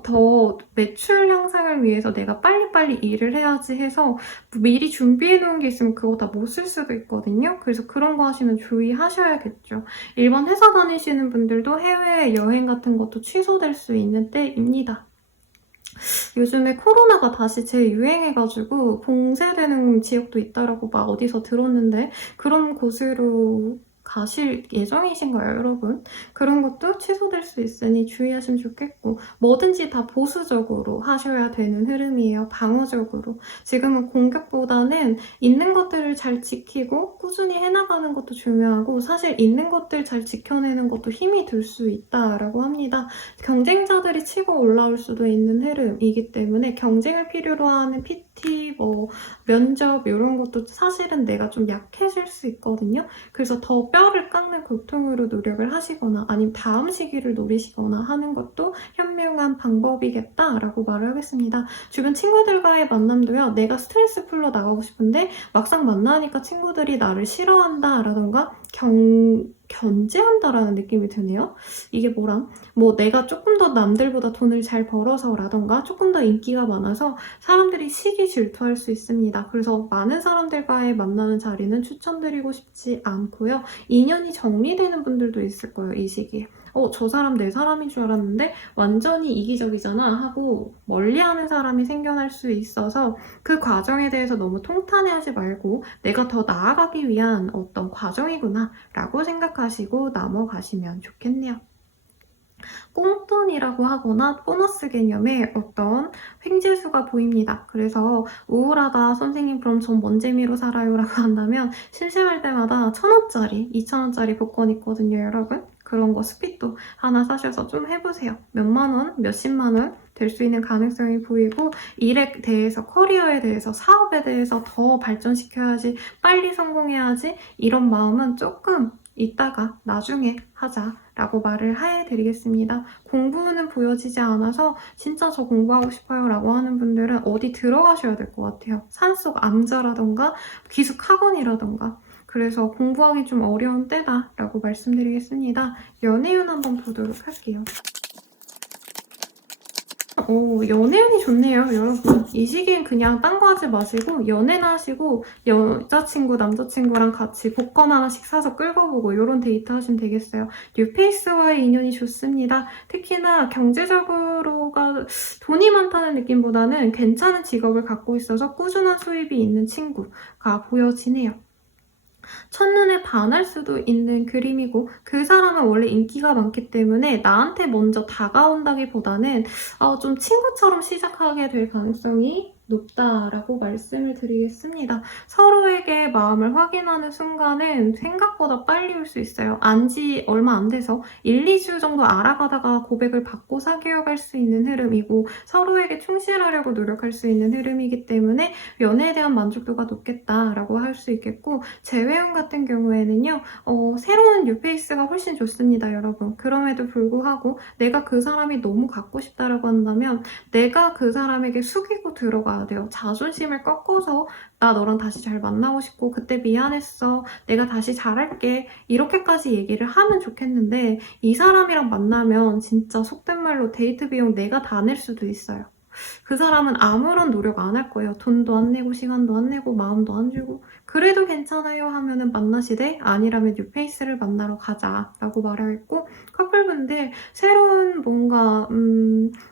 더 매출 향상을 위해서 내가 빨리빨리 일을 해야지 해서 미리 준비해 놓은 게 있으면 그거 다 못 쓸 수도 있거든요. 그래서 그런 거 하시면 주의하셔야겠죠. 일반 회사 다니시는 분들도 해외 여행 같은 것도 취소될 수 있는 때입니다. 요즘에 코로나가 다시 재유행해가지고 봉쇄되는 지역도 있다라고 막 어디서 들었는데 그런 곳으로 가실 예정이신가요, 여러분? 그런 것도 취소될 수 있으니 주의하시면 좋겠고 뭐든지 다 보수적으로 하셔야 되는 흐름이에요. 방어적으로. 지금은 공격보다는 있는 것들을 잘 지키고 꾸준히 해나가는 것도 중요하고 사실 있는 것들 잘 지켜내는 것도 힘이 들 수 있다라고 합니다. 경쟁자들이 치고 올라올 수도 있는 흐름이기 때문에 경쟁을 필요로 하는 PT, 면접 이런 것도 사실은 내가 좀 약해질 수 있거든요. 그래서 더 뼈를 깎는 고통으로 노력을 하시거나 아니면 다음 시기를 노리시거나 하는 것도 현명한 방법이겠다라고 말을 하겠습니다. 주변 친구들과의 만남도요. 내가 스트레스 풀러 나가고 싶은데 막상 만나니까 친구들이 나를 싫어한다라던가 견제한다라는 느낌이 드네요. 이게 뭐람? 내가 조금 더 남들보다 돈을 잘 벌어서라던가 조금 더 인기가 많아서 사람들이 시기 질투할 수 있습니다. 그래서 많은 사람들과의 만나는 자리는 추천드리고 싶지 않고요. 인연이 정리되는 분들도 있을 거예요, 이 시기에. 저 사람 내 사람인 줄 알았는데 완전히 이기적이잖아 하고 멀리하는 사람이 생겨날 수 있어서 그 과정에 대해서 너무 통탄해하지 말고 내가 더 나아가기 위한 어떤 과정이구나 라고 생각하시고 넘어가시면 좋겠네요. 꽁돈이라고 하거나 보너스 개념의 어떤 횡재수가 보입니다. 그래서 우울하다 선생님 그럼 전 뭔 재미로 살아요 라고 한다면 심심할 때마다 1,000원짜리, 2,000원짜리 복권 있거든요, 여러분. 그런 거 스피또 하나 사셔서 좀 해보세요. 몇만 원, 몇십만 원 될 수 있는 가능성이 보이고 일에 대해서, 커리어에 대해서, 사업에 대해서 더 발전시켜야지, 빨리 성공해야지 이런 마음은 조금 이따가 나중에 하자라고 말을 해드리겠습니다. 공부는 보여지지 않아서 진짜 저 공부하고 싶어요 라고 하는 분들은 어디 들어가셔야 될 것 같아요. 산속 암자라던가 기숙학원이라던가 그래서 공부하기 좀 어려운 때다라고 말씀드리겠습니다. 연애운 한번 보도록 할게요. 연애운이 좋네요, 여러분. 이 시기엔 그냥 딴 거 하지 마시고 연애나 하시고 여자친구, 남자친구랑 같이 복권 하나씩 사서 끌고 보고 이런 데이트 하시면 되겠어요. 뉴페이스와의 인연이 좋습니다. 특히나 경제적으로가 돈이 많다는 느낌보다는 괜찮은 직업을 갖고 있어서 꾸준한 수입이 있는 친구가 보여지네요. 첫눈에 반할 수도 있는 그림이고 그 사람은 원래 인기가 많기 때문에 나한테 먼저 다가온다기보다는 좀 친구처럼 시작하게 될 가능성이 높다라고 말씀을 드리겠습니다. 서로에게 마음을 확인하는 순간은 생각보다 빨리 올 수 있어요. 안지 얼마 안 돼서 1-2주 정도 알아가다가 고백을 받고 사귀어 갈 수 있는 흐름이고 서로에게 충실하려고 노력할 수 있는 흐름이기 때문에 연애에 대한 만족도가 높겠다라고 할 수 있겠고 재회원 같은 경우에는요. 새로운 뉴페이스가 훨씬 좋습니다, 여러분. 그럼에도 불구하고 내가 그 사람이 너무 갖고 싶다라고 한다면 내가 그 사람에게 숙이고 들어가야 돼요. 자존심을 꺾어서 나 너랑 다시 잘 만나고 싶고 그때 미안했어. 내가 다시 잘할게. 이렇게까지 얘기를 하면 좋겠는데 이 사람이랑 만나면 진짜 속된 말로 데이트 비용 내가 다 낼 수도 있어요. 그 사람은 아무런 노력 안 할 거예요. 돈도 안 내고 시간도 안 내고 마음도 안 주고 그래도 괜찮아요 하면은 만나시되 아니라면 뉴페이스를 만나러 가자라고 말하겠고 커플분들 새로운 뭔가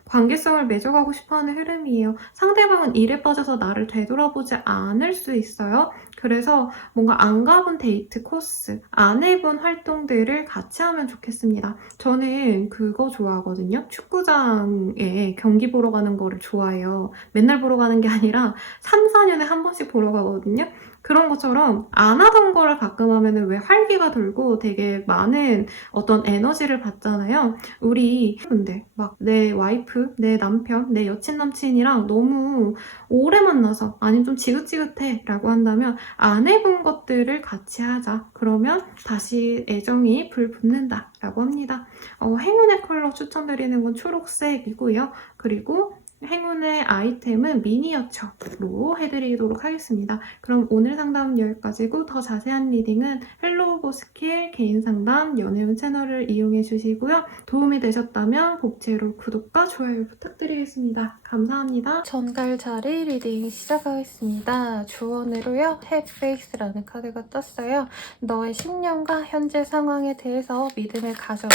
관계성을 맺어가고 싶어하는 흐름이에요. 상대방은 일에 빠져서 나를 되돌아보지 않을 수 있어요. 그래서 뭔가 안 가본 데이트 코스, 안 해본 활동들을 같이 하면 좋겠습니다. 저는 그거 좋아하거든요. 축구장에 경기 보러 가는 거를 좋아해요. 맨날 보러 가는 게 아니라 3-4년에 한 번씩 보러 가거든요. 그런 것처럼 안 하던 거를 가끔 하면은 왜 활기가 돌고 되게 많은 어떤 에너지를 받잖아요. 우리 분들 막 내 와이프, 내 남편, 내 여친 남친이랑 너무 오래 만나서 아니면 좀 지긋지긋해 라고 한다면 안 해본 것들을 같이 하자. 그러면 다시 애정이 불붙는다 라고 합니다. 행운의 컬러 추천드리는 건 초록색이고요. 그리고 행운의 아이템은 미니어처로 해드리도록 하겠습니다. 그럼 오늘 상담은 여기까지고 더 자세한 리딩은 헬로우보스킬 개인상담 연애운 채널을 이용해 주시고요. 도움이 되셨다면 복제로 구독과 좋아요 부탁드리겠습니다. 감사합니다. 전갈자리 리딩 시작하겠습니다. 주원으로요. 햇페이스라는 카드가 떴어요. 너의 신념과 현재 상황에 대해서 믿음을 가져라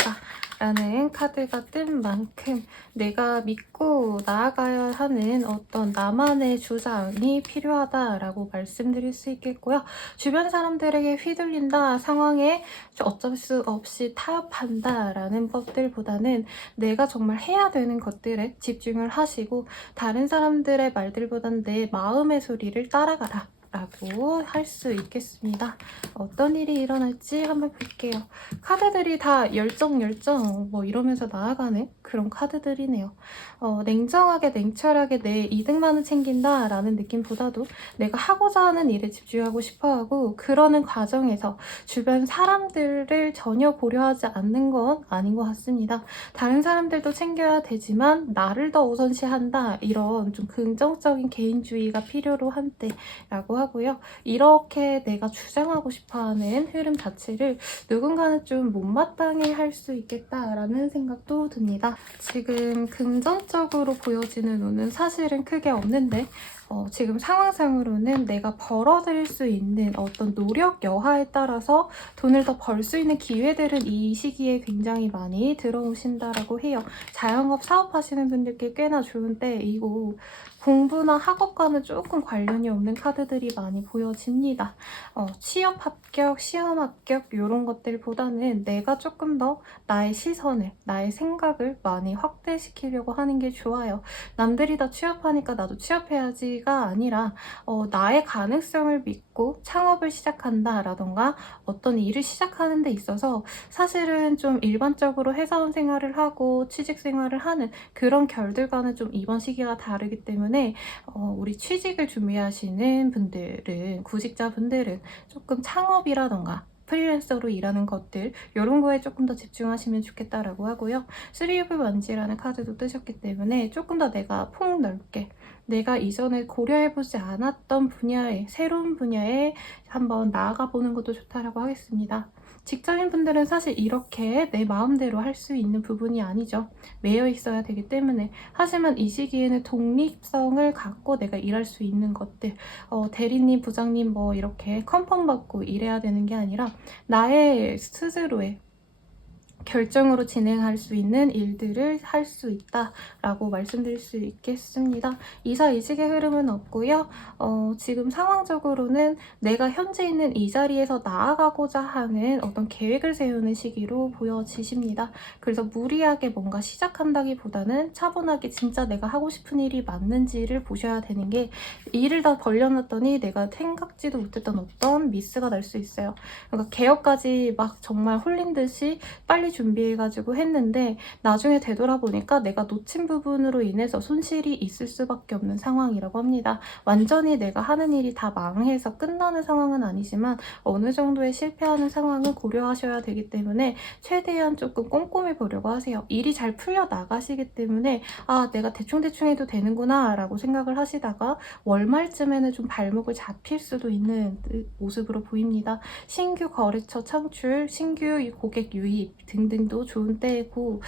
라는 카드가 뜬 만큼 내가 믿고 나아가야 하는 어떤 나만의 주장이 필요하다라고 말씀드릴 수 있겠고요. 주변 사람들에게 휘둘린다, 상황에 어쩔 수 없이 타협한다라는 것들보다는 내가 정말 해야 되는 것들에 집중을 하시고 다른 사람들의 말들보단 내 마음의 소리를 따라가라 라고 할 수 있겠습니다. 어떤 일이 일어날지 한번 볼게요. 카드들이 다 열정 뭐 이러면서 나아가는 그런 카드들이네요. 냉정하게 냉철하게 내 이득만을 챙긴다 라는 느낌보다도 내가 하고자 하는 일에 집중하고 싶어하고 그러는 과정에서 주변 사람들을 전혀 고려하지 않는 건 아닌 것 같습니다. 다른 사람들도 챙겨야 되지만 나를 더 우선시한다 이런 좀 긍정적인 개인주의가 필요로 한때 라고 하고요. 이렇게 내가 주장하고 싶어하는 흐름 자체를 누군가는 좀 못마땅해 할 수 있겠다라는 생각도 듭니다. 지금 금전적으로 보여지는 운은 사실은 크게 없는데 지금 상황상으로는 내가 벌어들일 수 있는 어떤 노력 여하에 따라서 돈을 더 벌 수 있는 기회들은 이 시기에 굉장히 많이 들어오신다라고 해요. 자영업 사업하시는 분들께 꽤나 좋은 때이고 공부나 학업과는 조금 관련이 없는 카드들이 많이 보여집니다. 취업 합격, 시험 합격 이런 것들보다는 내가 조금 더 나의 시선을, 나의 생각을 많이 확대시키려고 하는 게 좋아요. 남들이 다 취업하니까 나도 취업해야지가 아니라 나의 가능성을 믿고 창업을 시작한다라던가 어떤 일을 시작하는 데 있어서 사실은 좀 일반적으로 회사원 생활을 하고 취직 생활을 하는 그런 결들과는 좀 이번 시기가 다르기 때문에 우리 취직을 준비하시는 분들은 구직자분들은 조금 창업이라던가 프리랜서로 일하는 것들 이런 거에 조금 더 집중하시면 좋겠다라고 하고요. 3 오브 원지라는 카드도 뜨셨기 때문에 조금 더 내가 폭넓게 내가 이전에 고려해보지 않았던 분야에 새로운 분야에 한번 나아가 보는 것도 좋다라고 하겠습니다. 직장인분들은 사실 이렇게 내 마음대로 할 수 있는 부분이 아니죠. 매여 있어야 되기 때문에 하지만 이 시기에는 독립성을 갖고 내가 일할 수 있는 것들 대리님, 부장님 뭐 이렇게 컨펌 받고 일해야 되는 게 아니라 나의 스스로의 결정으로 진행할 수 있는 일들을 할 수 있다라고 말씀드릴 수 있겠습니다. 이사 이직의 흐름은 없고요. 지금 상황적으로는 내가 현재 있는 이 자리에서 나아가고자 하는 어떤 계획을 세우는 시기로 보여지십니다. 그래서 무리하게 뭔가 시작한다기보다는 차분하게 진짜 내가 하고 싶은 일이 맞는지를 보셔야 되는 게, 일을 다 벌려놨더니 내가 생각지도 못했던 어떤 미스가 날 수 있어요. 그러니까 개업까지 막 정말 홀린 듯이 빨리 준비해가지고 했는데 나중에 되돌아보니까 내가 놓친 부분으로 인해서 손실이 있을 수밖에 없는 상황이라고 합니다. 완전히 내가 하는 일이 다 망해서 끝나는 상황은 아니지만 어느 정도의 실패하는 상황을 고려하셔야 되기 때문에 최대한 조금 꼼꼼히 보려고 하세요. 일이 잘 풀려 나가시기 때문에 아, 내가 대충대충 해도 되는구나 라고 생각을 하시다가 월말쯤에는 좀 발목을 잡힐 수도 있는 모습으로 보입니다. 신규 거래처 창출, 신규 고객 유입 등등도 좋은 때이고,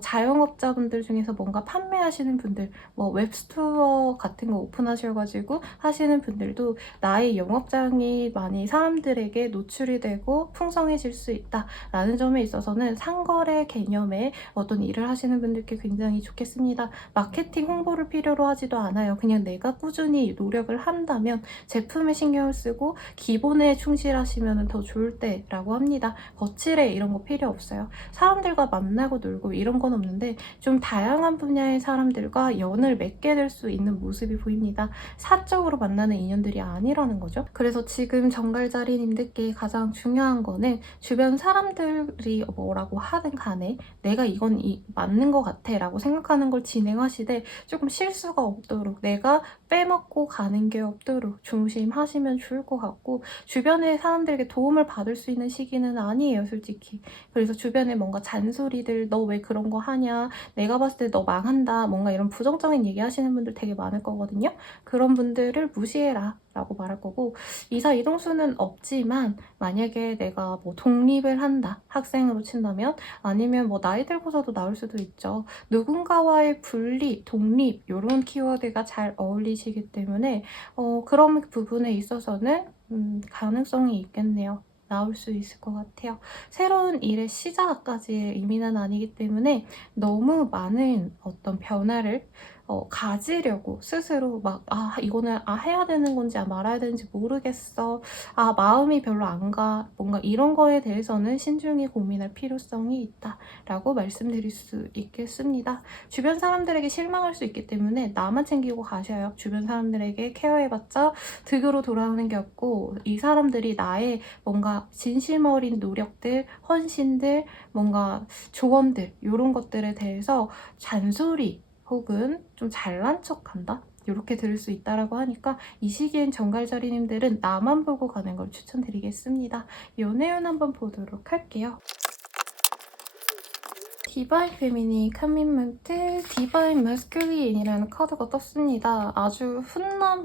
자영업자분들 중에서 뭔가 판매하시는 분들, 뭐 웹스토어 같은 거 오픈하셔가지고 하시는 분들도 나의 영업장이 많이 사람들에게 노출이 되고 풍성해질 수 있다라는 점에 있어서는 상거래 개념의 어떤 일을 하시는 분들께 굉장히 좋겠습니다. 마케팅 홍보를 필요로 하지도 않아요. 그냥 내가 꾸준히 노력을 한다면 제품에 신경을 쓰고 기본에 충실하시면 더 좋을 때라고 합니다. 거칠에 이런 거 필요 없어요. 사람들과 만나고 놀고 이런 건 없는데 좀 다양한 분야의 사람들과 연을 맺게 될 수 있는 모습이 보입니다. 사적으로 만나는 인연들이 아니라는 거죠. 그래서 지금 정갈자리님들께 가장 중요한 거는 주변 사람들이 뭐라고 하든 간에 내가 이건 맞는 것 같아 라고 생각하는 걸 진행하시되 조금 실수가 없도록, 내가 빼먹고 가는 게 없도록 조심하시면 좋을 것 같고, 주변의 사람들에게 도움을 받을 수 있는 시기는 아니에요, 솔직히. 그래서 주변에 뭔가 잔소리들, 너 왜 그런 거 하냐, 내가 봤을 때 너 망한다, 뭔가 이런 부정적인 얘기 하시는 분들 되게 많을 거거든요. 그런 분들을 무시해라 라고 말할 거고, 이사 이동수는 없지만 만약에 내가 뭐 독립을 한다, 학생으로 친다면, 아니면 뭐 나이 들고서도 나올 수도 있죠. 누군가와의 분리, 독립 이런 키워드가 잘 어울리시기 때문에 그런 부분에 있어서는 가능성이 있겠네요. 나올 수 있을 것 같아요. 새로운 일의 시작까지의 의미는 아니기 때문에 너무 많은 어떤 변화를 가지려고 스스로 막 이거는 해야 되는 건지 말아야 되는지 모르겠어, 마음이 별로 안 가, 뭔가 이런 거에 대해서는 신중히 고민할 필요성이 있다라고 말씀드릴 수 있겠습니다. 주변 사람들에게 실망할 수 있기 때문에 나만 챙기고 가셔요. 주변 사람들에게 케어해봤자 득으로 돌아오는 게 없고, 이 사람들이 나의 뭔가 진심 어린 노력들, 헌신들, 뭔가 조언들 이런 것들에 대해서 잔소리 혹은 좀 잘난 척한다? 이렇게 들을 수 있다라고 하니까 이 시기엔 정갈자리님들은 나만 보고 가는 걸 추천드리겠습니다. 연애운 한번 보도록 할게요. 디바인 페미니 커미먼트 디바인 마스큘린이라는 카드가 떴습니다. 아주 훈남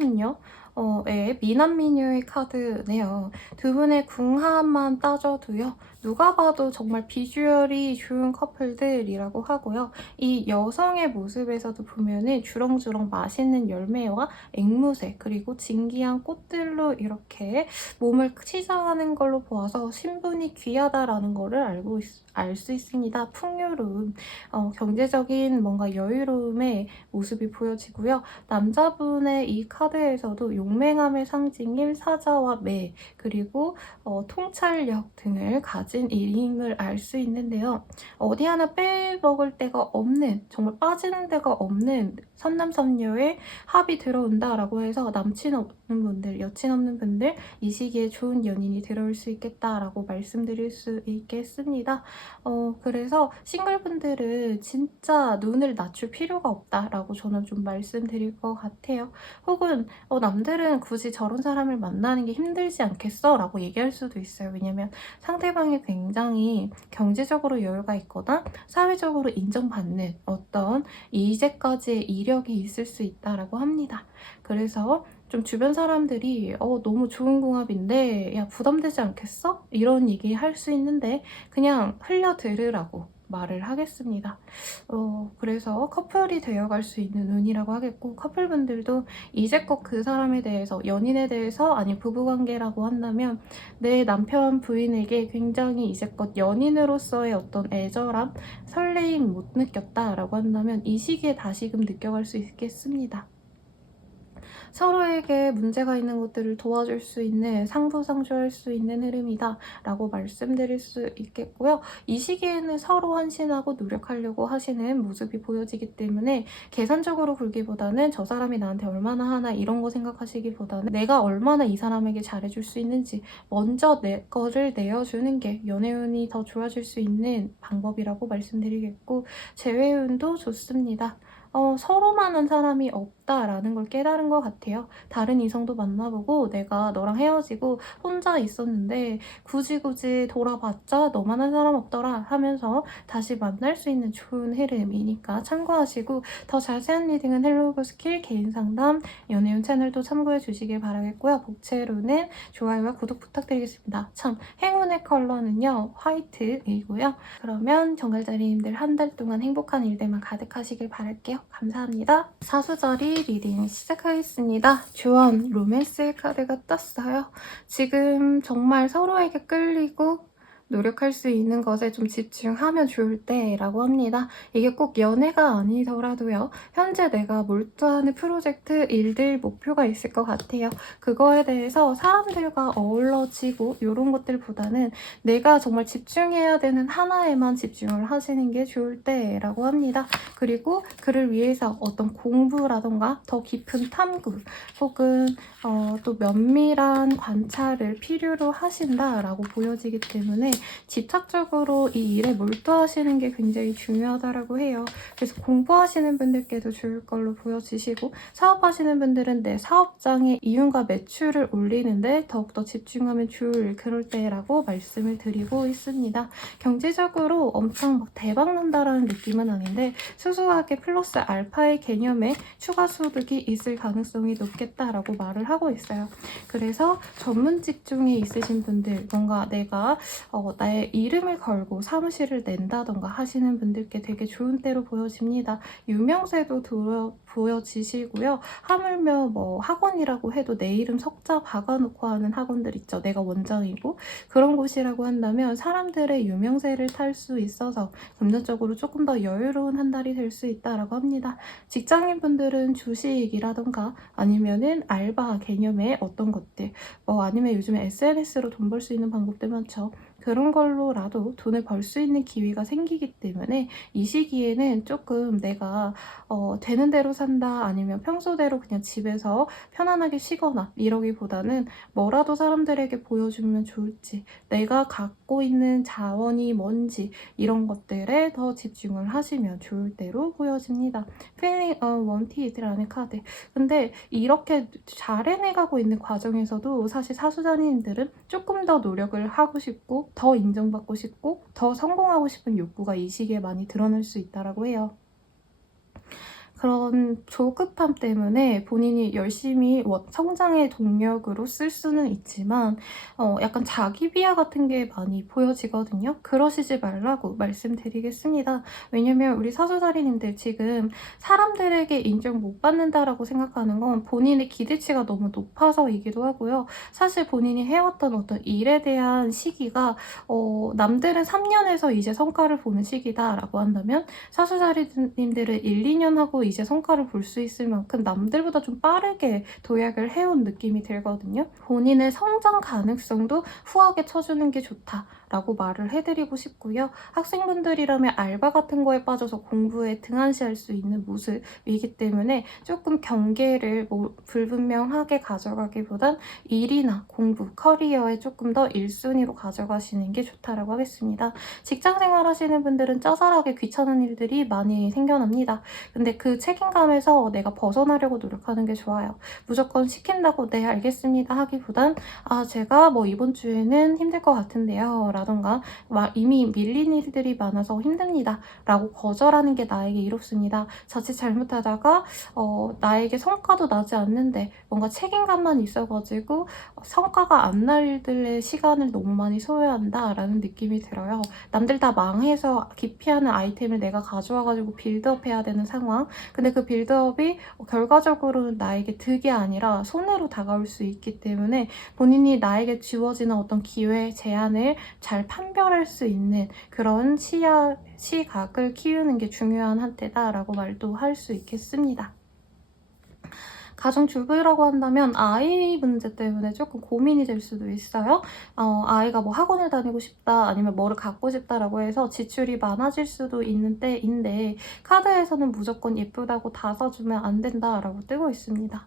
훈녀의 미남 미녀의 카드네요. 두 분의 궁합만 따져도요, 누가 봐도 정말 비주얼이 좋은 커플들이라고 하고요. 이 여성의 모습에서도 보면은 주렁주렁 맛있는 열매와 앵무새 그리고 진기한 꽃들로 이렇게 몸을 치장하는 걸로 보아서 신분이 귀하다라는 거를 알 수 있습니다. 풍요로움, 경제적인 뭔가 여유로움의 모습이 보여지고요. 남자분의 이 카드에서도 용맹함의 상징인 사자와 매, 그리고 통찰력 등을 가진 일임을 알 수 있는데요. 어디 하나 빼먹을 데가 없는, 정말 빠지는 데가 없는 선남선녀의 합이 들어온다라고 해서 남친 없는 분들, 여친 없는 분들 이 시기에 좋은 연인이 들어올 수 있겠다라고 말씀드릴 수 있겠습니다. 그래서 싱글분들은 진짜 눈을 낮출 필요가 없다라고 저는 좀 말씀드릴 것 같아요. 혹은 남들은 굳이 저런 사람을 만나는 게 힘들지 않겠어? 라고 얘기할 수도 있어요. 왜냐면 상대방이 굉장히 경제적으로 여유가 있거나 사회적으로 인정받는 어떤 이제까지의 이력이 있을 수 있다라고 합니다. 그래서 좀 주변 사람들이 너무 좋은 궁합인데 야 부담되지 않겠어? 이런 얘기 할 수 있는데 그냥 흘려 들으라고 말을 하겠습니다. 그래서 커플이 되어갈 수 있는 운이라고 하겠고, 커플분들도 이제껏 그 사람에 대해서, 연인에 대해서, 아니 부부관계라고 한다면 내 남편 부인에게 굉장히 이제껏 연인으로서의 어떤 애절함, 설레임 못 느꼈다라고 한다면 이 시기에 다시금 느껴갈 수 있겠습니다. 서로에게 문제가 있는 것들을 도와줄 수 있는, 상부상조할 수 있는 흐름이다 라고 말씀드릴 수 있겠고요. 이 시기에는 서로 헌신하고 노력하려고 하시는 모습이 보여지기 때문에 계산적으로 굴기보다는 저 사람이 나한테 얼마나 하나 이런 거 생각하시기보다는 내가 얼마나 이 사람에게 잘해줄 수 있는지 먼저 내 거를 내어주는 게 연애운이 더 좋아질 수 있는 방법이라고 말씀드리겠고, 재회운도 좋습니다. 서로만한 사람이 없다라는 걸 깨달은 것 같아요. 다른 이성도 만나보고 내가 너랑 헤어지고 혼자 있었는데 굳이 돌아봤자 너만한 사람 없더라 하면서 다시 만날 수 있는 좋은 흐름이니까 참고하시고, 더 자세한 리딩은 헬로우 스킬 개인 상담 연애운 채널도 참고해 주시길 바라겠고요. 복채로는 좋아요와 구독 부탁드리겠습니다. 참, 행운의 컬러는요 화이트이고요. 그러면 정갈자리님들 한 달 동안 행복한 일들만 가득하시길 바랄게요. 감사합니다. 사수자리 리딩 시작하겠습니다. 조언, 로맨스의 카드가 떴어요. 지금 정말 서로에게 끌리고 노력할 수 있는 것에 좀 집중하면 좋을 때라고 합니다. 이게 꼭 연애가 아니더라도요. 현재 내가 몰두하는 프로젝트, 일들, 목표가 있을 것 같아요. 그거에 대해서 사람들과 어우러지고 이런 것들보다는 내가 정말 집중해야 되는 하나에만 집중을 하시는 게 좋을 때라고 합니다. 그리고 그를 위해서 어떤 공부라던가 더 깊은 탐구 혹은 또 면밀한 관찰을 필요로 하신다라고 보여지기 때문에 집착적으로 이 일에 몰두하시는 게 굉장히 중요하다고 해요. 그래서 공부하시는 분들께도 좋을 걸로 보여지시고, 사업하시는 분들은 내 사업장의 이윤과 매출을 올리는데 더욱더 집중하면 좋을 그럴 때라고 말씀을 드리고 있습니다. 경제적으로 엄청 막 대박 난다라는 느낌은 아닌데 소소하게 플러스 알파의 개념에 추가 소득이 있을 가능성이 높겠다라고 말을 하고 있어요. 그래서 전문 직종에 있으신 분들, 뭔가 내가 나의 이름을 걸고 사무실을 낸다던가 하시는 분들께 되게 좋은 때로 보여집니다. 유명세도 보여지시고요. 하물며 뭐 학원이라고 해도 내 이름 석자 박아놓고 하는 학원들 있죠. 내가 원장이고 그런 곳이라고 한다면 사람들의 유명세를 탈 수 있어서 금전적으로 조금 더 여유로운 한 달이 될 수 있다라고 합니다. 직장인분들은 주식이라던가 아니면은 알바 개념의 어떤 것들, 아니면 요즘에 SNS로 돈 벌 수 있는 방법들 많죠. 그런 걸로라도 돈을 벌 수 있는 기회가 생기기 때문에 이 시기에는 조금 내가 되는 대로 산다, 아니면 평소대로 그냥 집에서 편안하게 쉬거나 이러기보다는 뭐라도 사람들에게 보여주면 좋을지, 내가 갖고 있는 자원이 뭔지 이런 것들에 더 집중을 하시면 좋을 때로 보여집니다. Feeling Wanted라는 카드. 근데 이렇게 잘 해내가고 있는 과정에서도 사실 사수자님들은 조금 더 노력을 하고 싶고 더 인정받고 싶고 더 성공하고 싶은 욕구가 이 시기에 많이 드러날 수 있다고 해요. 그런 조급함 때문에 본인이 열심히 성장의 동력으로 쓸 수는 있지만 약간 자기 비하 같은 게 많이 보여지거든요. 그러시지 말라고 말씀드리겠습니다. 왜냐면 우리 사수자리님들 지금 사람들에게 인정 못 받는다라고 생각하는 건 본인의 기대치가 너무 높아서이기도 하고요. 사실 본인이 해왔던 어떤 일에 대한 시기가 남들은 3년에서 이제 성과를 보는 시기다라고 한다면 사수자리님들은 1, 2년 하고 이제 성과를 볼 수 있을 만큼 남들보다 좀 빠르게 도약을 해온 느낌이 들거든요. 본인의 성장 가능성도 후하게 쳐주는 게 좋다라고 말을 해드리고 싶고요. 학생분들이라면 알바 같은 거에 빠져서 공부에 등한시할 수 있는 모습이기 때문에 조금 경계를 불분명하게 가져가기보단 일이나 공부, 커리어에 조금 더 1순위로 가져가시는 게 좋다라고 하겠습니다. 직장생활 하시는 분들은 짜잘하게 귀찮은 일들이 많이 생겨납니다. 근데 그 책임감에서 내가 벗어나려고 노력하는 게 좋아요. 무조건 시킨다고 네 알겠습니다 하기보단 제가 이번 주에는 힘들 것 같은데요 라던가 이미 밀린 일들이 많아서 힘듭니다 라고 거절하는 게 나에게 이롭습니다. 자칫 잘못하다가 나에게 성과도 나지 않는데 뭔가 책임감만 있어가지고 성과가 안 날 일들의 시간을 너무 많이 소요한다 라는 느낌이 들어요. 남들 다 망해서 기피하는 아이템을 내가 가져와가지고 빌드업 해야 되는 상황. 근데 그 빌드업이 결과적으로는 나에게 득이 아니라 손해로 다가올 수 있기 때문에 본인이 나에게 주어지는 어떤 기회, 제안을 잘 판별할 수 있는 그런 시각을 키우는 게 중요한 한때다라고 말도 할 수 있겠습니다. 가정주부라고 한다면 아이 문제 때문에 조금 고민이 될 수도 있어요. 아이가 뭐 학원을 다니고 싶다 아니면 뭐를 갖고 싶다라고 해서 지출이 많아질 수도 있는 때인데 카드에서는 무조건 예쁘다고 다 사주면 안 된다라고 뜨고 있습니다.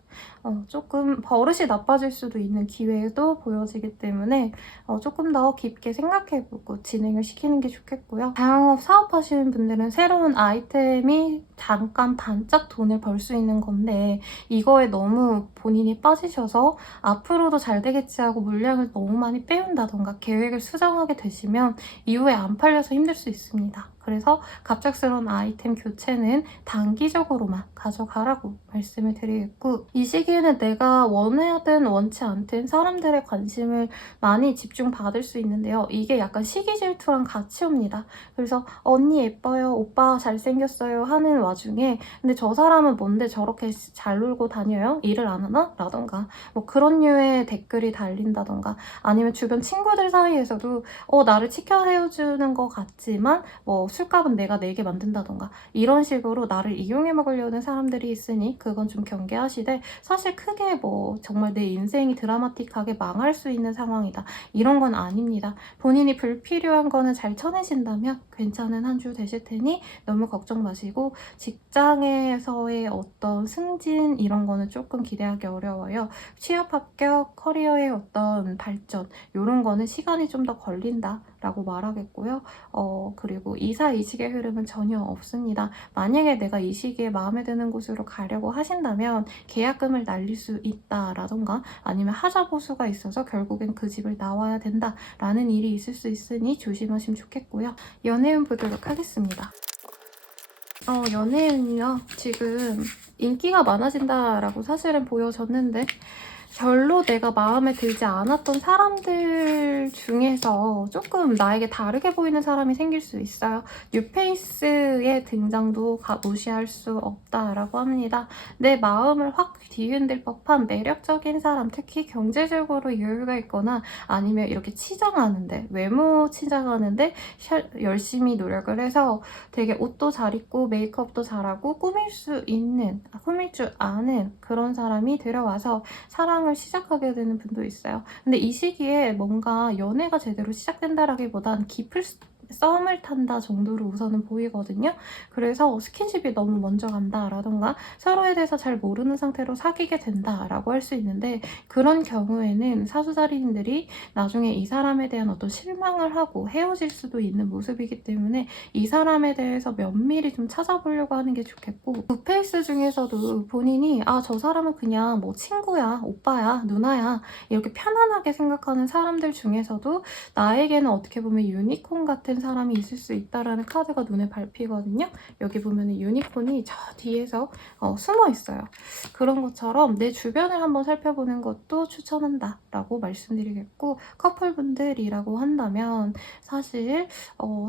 조금 버릇이 나빠질 수도 있는 기회도 보여지기 때문에 조금 더 깊게 생각해보고 진행을 시키는 게 좋겠고요. 자영업 사업하시는 분들은 새로운 아이템이 잠깐 반짝 돈을 벌 수 있는 건데 이거에 너무 본인이 빠지셔서 앞으로도 잘 되겠지 하고 물량을 너무 많이 빼온다던가 계획을 수정하게 되시면 이후에 안 팔려서 힘들 수 있습니다. 그래서 갑작스러운 아이템 교체는 단기적으로만 가져가라고 말씀을 드리겠고 이 시기에는 내가 원하든 원치 않든 사람들의 관심을 많이 집중받을 수 있는데요. 이게 약간 시기 질투랑 같이 옵니다. 그래서 언니 예뻐요, 오빠 잘생겼어요 하는 와중에 근데 저 사람은 뭔데 저렇게 잘 놀고 다녀요? 일을 안 하나? 라던가 뭐 그런 류의 댓글이 달린다던가 아니면 주변 친구들 사이에서도 나를 치켜 세워주는 것 같지만 뭐 술값은 내가 내게 만든다던가 이런 식으로 나를 이용해 먹으려는 사람들이 있으니 그건 좀 경계하시되 사실 크게 뭐 정말 내 인생이 드라마틱하게 망할 수 있는 상황이다 이런 건 아닙니다. 본인이 불필요한 거는 잘 쳐내신다면 괜찮은 한 주 되실 테니 너무 걱정 마시고 직장에서의 어떤 승진 이런 거는 조금 기대하기 어려워요. 취업 합격, 커리어의 어떤 발전 이런 거는 시간이 좀 더 걸린다라고 말하겠고요. 그리고 이사 이직의 흐름은 전혀 없습니다. 만약에 내가 이 시기에 마음에 드는 곳으로 가려고 하신다면 계약금을 날릴 수 있다라던가 아니면 하자 보수가 있어서 결국엔 그 집을 나와야 된다라는 일이 있을 수 있으니 조심하시면 좋겠고요. 연애운 보도록 하겠습니다. 연애운이요. 지금 인기가 많아진다라고 사실은 보여졌는데 별로 내가 마음에 들지 않았던 사람들 중에서 조금 나에게 다르게 보이는 사람이 생길 수 있어요. 뉴페이스의 등장도 무시할 수 없다라고 합니다. 내 마음을 확 뒤흔들 법한 매력적인 사람, 특히 경제적으로 여유가 있거나 아니면 이렇게 치장하는데, 외모 치장하는데 열심히 노력을 해서 되게 옷도 잘 입고 메이크업도 잘하고 꾸밀 줄 아는 그런 사람이 들어와서 사랑을 시작하게 되는 분도 있어요. 근데 이 시기에 뭔가 연애가 제대로 시작된다라기보단 깊을 썸을 탄다 정도로 우선은 보이거든요. 그래서 스킨십이 너무 먼저 간다라던가 서로에 대해서 잘 모르는 상태로 사귀게 된다라고 할 수 있는데 그런 경우에는 사수자리인들이 나중에 이 사람에 대한 어떤 실망을 하고 헤어질 수도 있는 모습이기 때문에 이 사람에 대해서 면밀히 좀 찾아보려고 하는 게 좋겠고 굿페이스 중에서도 본인이 저 사람은 그냥 뭐 친구야, 오빠야, 누나야 이렇게 편안하게 생각하는 사람들 중에서도 나에게는 어떻게 보면 유니콘 같은 사람이 있을 수 있다라는 카드가 눈에 밟히거든요. 여기 보면 유니콘이 저 뒤에서 숨어 있어요. 그런 것처럼 내 주변을 한번 살펴보는 것도 추천한다 라고 말씀드리겠고 커플분들이라고 한다면 사실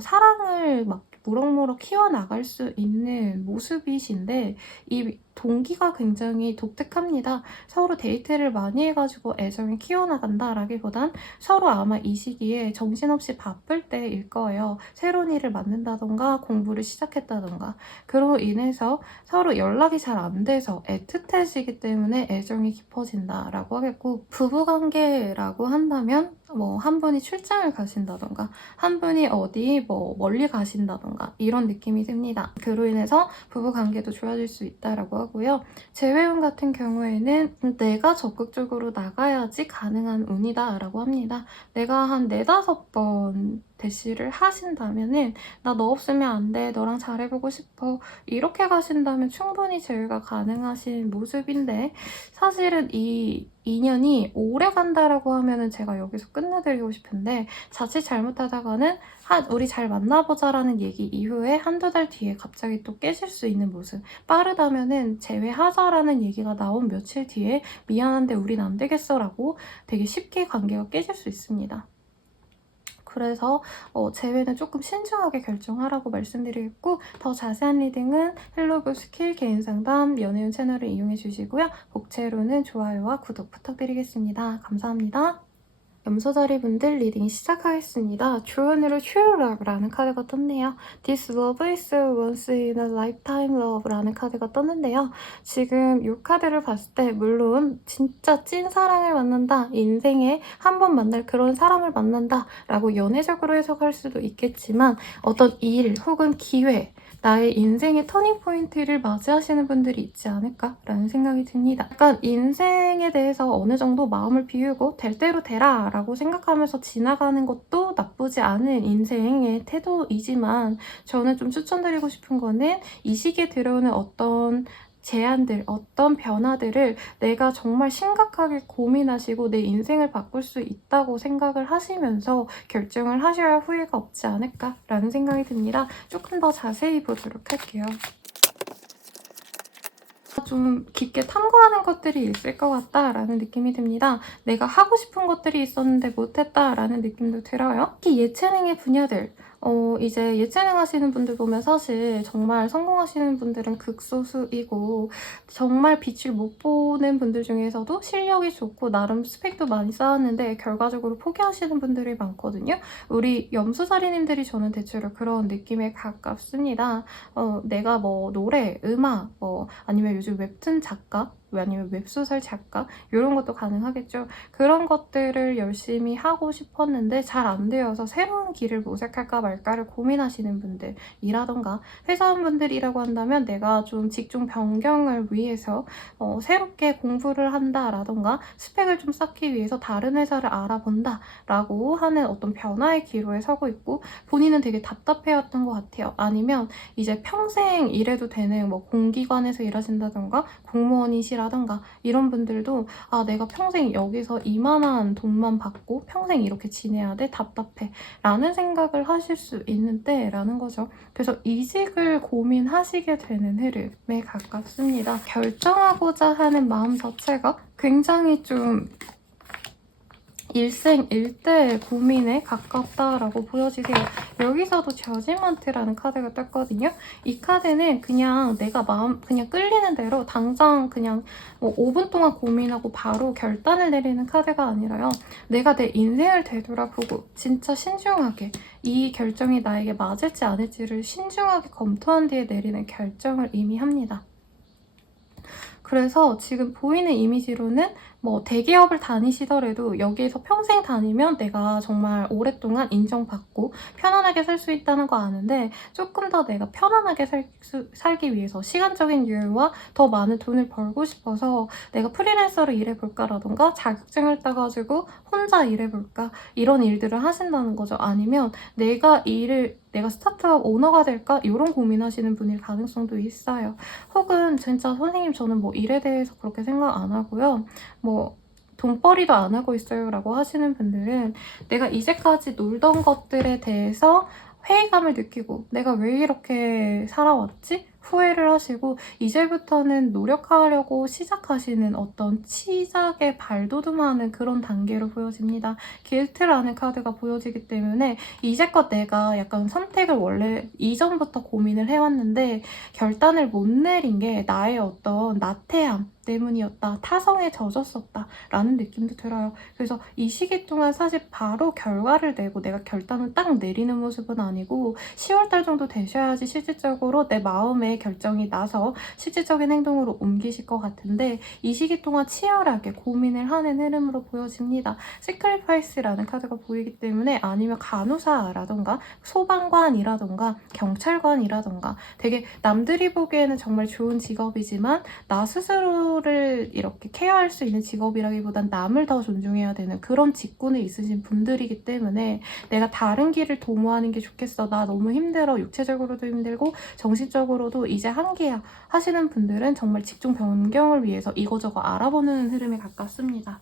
사랑을 막 무럭무럭 키워나갈 수 있는 모습이신데 이 동기가 굉장히 독특합니다. 서로 데이트를 많이 해가지고 애정을 키워나간다라기보단 서로 아마 이 시기에 정신없이 바쁠 때일 거예요. 새로운 일을 맡는다던가 공부를 시작했다던가 그로 인해서 서로 연락이 잘 안 돼서 애틋해지기 때문에 애정이 깊어진다라고 하겠고 부부관계라고 한다면 뭐 한 분이 출장을 가신다던가 한 분이 어디 뭐 멀리 가신다던가 이런 느낌이 듭니다. 그로 인해서 부부관계도 좋아질 수 있다라고 하고요. 재회운 같은 경우에는 내가 적극적으로 나가야지 가능한 운이다 라고 합니다. 내가 한 4-5번 대시를 하신다면은 나 너 없으면 안 돼. 너랑 잘해보고 싶어. 이렇게 가신다면 충분히 제외가 가능하신 모습인데 사실은 이 인연이 오래 간다라고 하면은 제가 여기서 끝내드리고 싶은데 자칫 잘못하다가는 우리 잘 만나보자라는 얘기 이후에 한두 달 뒤에 갑자기 또 깨질 수 있는 모습. 빠르다면은 재회하자라는 얘기가 나온 며칠 뒤에 미안한데 우린 안 되겠어라고 되게 쉽게 관계가 깨질 수 있습니다. 그래서 재회는 조금 신중하게 결정하라고 말씀드리겠고 더 자세한 리딩은 헬로브 스킬 개인상담 연애운 채널을 이용해 주시고요. 복채로는 좋아요와 구독 부탁드리겠습니다. 감사합니다. 염소자리분들 리딩 시작하겠습니다. 주연으로 True Love라는 카드가 떴네요. This love is once in a lifetime love라는 카드가 떴는데요. 지금 이 카드를 봤을 때 물론 진짜 찐 사랑을 만난다, 인생에 한 번 만날 그런 사람을 만난다 라고 연애적으로 해석할 수도 있겠지만 어떤 일 혹은 기회, 나의 인생의 터닝포인트를 맞이하시는 분들이 있지 않을까라는 생각이 듭니다. 약간 인생에 대해서 어느 정도 마음을 비우고 될 대로 되라 라고 생각하면서 지나가는 것도 나쁘지 않은 인생의 태도이지만 저는 좀 추천드리고 싶은 거는 이 시기에 들어오는 어떤 제안들, 어떤 변화들을 내가 정말 심각하게 고민하시고 내 인생을 바꿀 수 있다고 생각을 하시면서 결정을 하셔야 후회가 없지 않을까라는 생각이 듭니다. 조금 더 자세히 보도록 할게요. 좀 깊게 탐구하는 것들이 있을 것 같다라는 느낌이 듭니다. 내가 하고 싶은 것들이 있었는데 못했다라는 느낌도 들어요. 특히 예체능의 분야들, 이제 예체능 하시는 분들 보면 사실 정말 성공하시는 분들은 극소수이고 정말 빛을 못 보는 분들 중에서도 실력이 좋고 나름 스펙도 많이 쌓았는데 결과적으로 포기하시는 분들이 많거든요. 우리 염소자리님들이 저는 대체로 그런 느낌에 가깝습니다. 내가 뭐 노래, 음악, 아니면 요즘 웹툰 작가, 아니면 웹소설 작가 이런 것도 가능하겠죠. 그런 것들을 열심히 하고 싶었는데 잘 안 되어서 새로운 길을 모색할까 말까를 고민하시는 분들이라던가 회사원분들이라고 한다면 내가 좀 직종 변경을 위해서 새롭게 공부를 한다라던가 스펙을 좀 쌓기 위해서 다른 회사를 알아본다 라고 하는 어떤 변화의 기로에 서고 있고 본인은 되게 답답해왔던 것 같아요. 아니면 이제 평생 일해도 되는 뭐 공기관에서 일하신다던가 공무원이시라던가 이런 분들도 내가 평생 여기서 이만한 돈만 받고 평생 이렇게 지내야 돼? 답답해 라는 생각을 하실 수 있는 때라는 거죠. 그래서 이직을 고민하시게 되는 흐름에 가깝습니다. 결정하고자 하는 마음 자체가 굉장히 좀 일생일대의 고민에 가깝다라고 보여지세요. 여기서도 저지먼트라는 카드가 떴거든요. 이 카드는 그냥 내가 그냥 끌리는 대로 당장 그냥 5분 동안 고민하고 바로 결단을 내리는 카드가 아니라요. 내가 내 인생을 되돌아보고 진짜 신중하게 이 결정이 나에게 맞을지 않을지를 신중하게 검토한 뒤에 내리는 결정을 의미합니다. 그래서 지금 보이는 이미지로는 뭐 대기업을 다니시더라도 여기에서 평생 다니면 내가 정말 오랫동안 인정받고 편안하게 살 수 있다는 거 아는데 조금 더 내가 편안하게 살기 위해서 시간적인 여유와 더 많은 돈을 벌고 싶어서 내가 프리랜서로 일해볼까라던가 자격증을 따가지고 혼자 일해볼까 이런 일들을 하신다는 거죠. 아니면 내가 스타트업 오너가 될까? 이런 고민하시는 분일 가능성도 있어요. 혹은 진짜 선생님 저는 뭐 일에 대해서 그렇게 생각 안 하고요. 돈벌이도 안 하고 있어요 라고 하시는 분들은 내가 이제까지 놀던 것들에 대해서 회의감을 느끼고 내가 왜 이렇게 살아왔지? 후회를 하시고 이제부터는 노력하려고 시작하시는 어떤 시작에 발돋움하는 그런 단계로 보여집니다. 길트라는 카드가 보여지기 때문에 이제껏 내가 약간 선택을 원래 이전부터 고민을 해왔는데 결단을 못 내린 게 나의 어떤 나태함 때문이었다. 타성에 젖었었다. 라는 느낌도 들어요. 그래서 이 시기 동안 사실 바로 결과를 내고 내가 결단을 딱 내리는 모습은 아니고 10월달 정도 되셔야지 실질적으로 내 마음의 결정이 나서 실질적인 행동으로 옮기실 것 같은데 이 시기 동안 치열하게 고민을 하는 흐름으로 보여집니다. 시크리파이스라는 카드가 보이기 때문에 아니면 간호사라던가 소방관이라던가 경찰관이라던가 되게 남들이 보기에는 정말 좋은 직업이지만 나 스스로 스스로를 이렇게 케어할 수 있는 직업이라기보단 남을 더 존중해야 되는 그런 직군에 있으신 분들이기 때문에 내가 다른 길을 도모하는 게 좋겠어. 나 너무 힘들어. 육체적으로도 힘들고 정신적으로도 이제 한계야 하시는 분들은 정말 직종 변경을 위해서 이거저거 알아보는 흐름에 가깝습니다.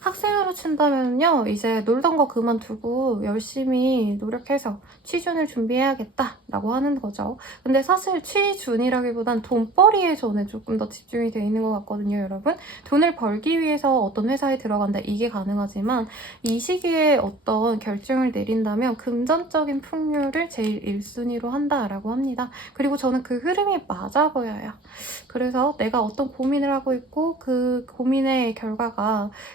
학생으로 친다면요, 이제 놀던 거 그만두고 열심히 노력해서 취준을 준비해야겠다라고 하는 거죠. 근데 사실 취준이라기보단 돈벌이에 저는 조금 더 집중이 돼 있는 것 같거든요, 여러분. 돈을 벌기 위해서 어떤 회사에 들어간다, 이게 가능하지만 이 시기에 어떤 결정을 내린다면 금전적인 풍요를 제일 1순위로 한다라고 합니다. 그리고 저는 그 흐름이 맞아 보여요. 그래서 내가 어떤 고민을 하고 있고 그 고민의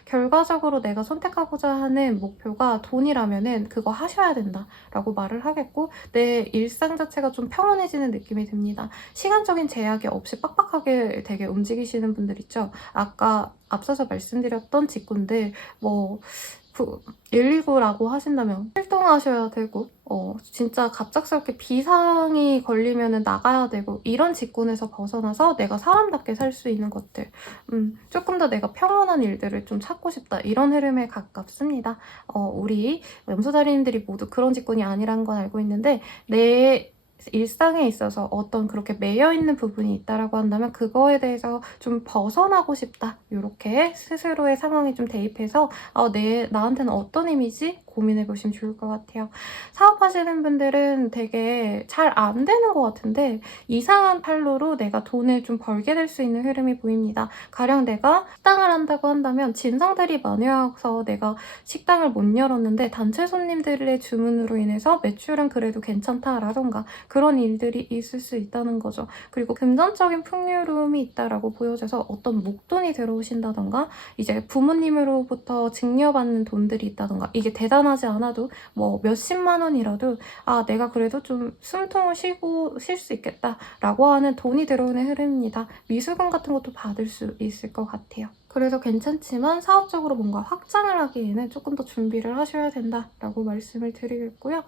결과적으로 내가 선택하고자 하는 목표가 돈이라면은 그거 하셔야 된다라고 말을 하겠고, 내 일상 자체가 좀 평온해지는 느낌이 듭니다. 시간적인 제약이 없이 빡빡하게 되게 움직이시는 분들 있죠. 아까 앞서서 말씀드렸던 직군들, 119라고 하신다면 출동하셔야 되고, 진짜 갑작스럽게 비상이 걸리면 나가야 되고, 이런 직군에서 벗어나서 내가 사람답게 살 수 있는 것들, 조금 더 내가 평온한 일들을 좀 찾고 싶다, 이런 흐름에 가깝습니다. 우리 염소다리님들이 모두 그런 직군이 아니라는 건 알고 있는데, 내 일상에 있어서 어떤 그렇게 매여있는 부분이 있다라고 한다면 그거에 대해서 좀 벗어나고 싶다, 이렇게 스스로의 상황에 좀 대입해서 나한테는 어떤 의미지? 고민해보시면 좋을 것 같아요. 사업하시는 분들은 되게 잘 안 되는 것 같은데 이상한 팔로로 내가 돈을 좀 벌게 될 수 있는 흐름이 보입니다. 가령 내가 식당을 한다고 한다면 진상들이 많이 와서 내가 식당을 못 열었는데 단체 손님들의 주문으로 인해서 매출은 그래도 괜찮다라던가 그런 일들이 있을 수 있다는 거죠. 그리고 금전적인 풍요로움이 있다라고 보여져서 어떤 목돈이 들어오신다던가 이제 부모님으로부터 증여받는 돈들이 있다던가, 이게 대단하지 않아도 몇십만 원이라도 내가 그래도 좀 숨통을 쉴 수 있겠다라고 하는 돈이 들어오는 흐름입니다. 미술관 같은 것도 받을 수 있을 것 같아요. 그래서 괜찮지만 사업적으로 뭔가 확장을 하기에는 조금 더 준비를 하셔야 된다라고 말씀을 드리겠고요.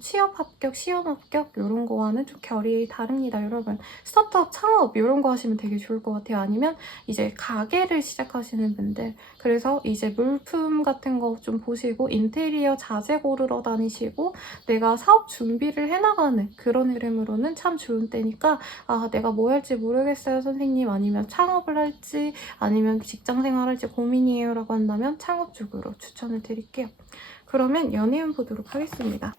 취업 합격, 시험 합격 이런 거와는 좀 결이 다릅니다, 여러분. 스타트업, 창업 이런 거 하시면 되게 좋을 것 같아요. 아니면 이제 가게를 시작하시는 분들, 그래서 이제 물품 같은 거 좀 보시고 인테리어 자재 고르러 다니시고 내가 사업 준비를 해나가는 그런 흐름으로는 참 좋은 때니까 내가 뭐 할지 모르겠어요, 선생님. 아니면 창업을 할지 아니면 직장 생활할지 고민이에요 라고 한다면 창업 쪽으로 추천을 드릴게요. 그러면 연애운 보도록 하겠습니다.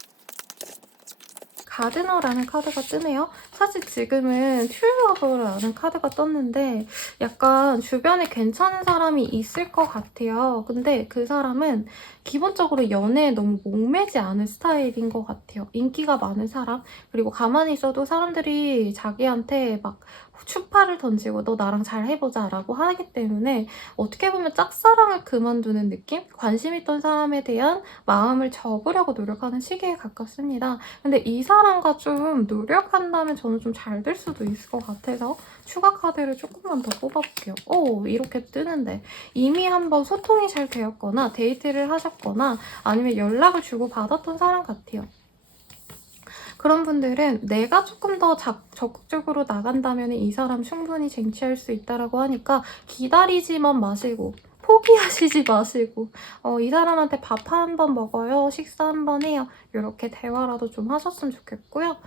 가드너라는 카드가 뜨네요. 사실 지금은 튤러브라는 카드가 떴는데 약간 주변에 괜찮은 사람이 있을 것 같아요. 근데 그 사람은 기본적으로 연애에 너무 목매지 않은 스타일인 것 같아요. 인기가 많은 사람, 그리고 가만히 있어도 사람들이 자기한테 막 추파를 던지고 너 나랑 잘 해보자 라고 하기 때문에 어떻게 보면 짝사랑을 그만두는 느낌? 관심 있던 사람에 대한 마음을 접으려고 노력하는 시기에 가깝습니다. 근데 이 사람과 좀 노력한다면 저는 좀 잘 될 수도 있을 것 같아서 추가 카드를 조금만 더 뽑아볼게요. 이렇게 뜨는데 이미 한번 소통이 잘 되었거나 데이트를 하셨거나 아니면 연락을 주고 받았던 사람 같아요. 그런 분들은 내가 조금 더 적극적으로 나간다면 이 사람 충분히 쟁취할 수 있다고 하니까 기다리지만 마시고 포기하시지 마시고 이 사람한테 밥 한 번 먹어요, 식사 한 번 해요, 이렇게 대화라도 좀 하셨으면 좋겠고요.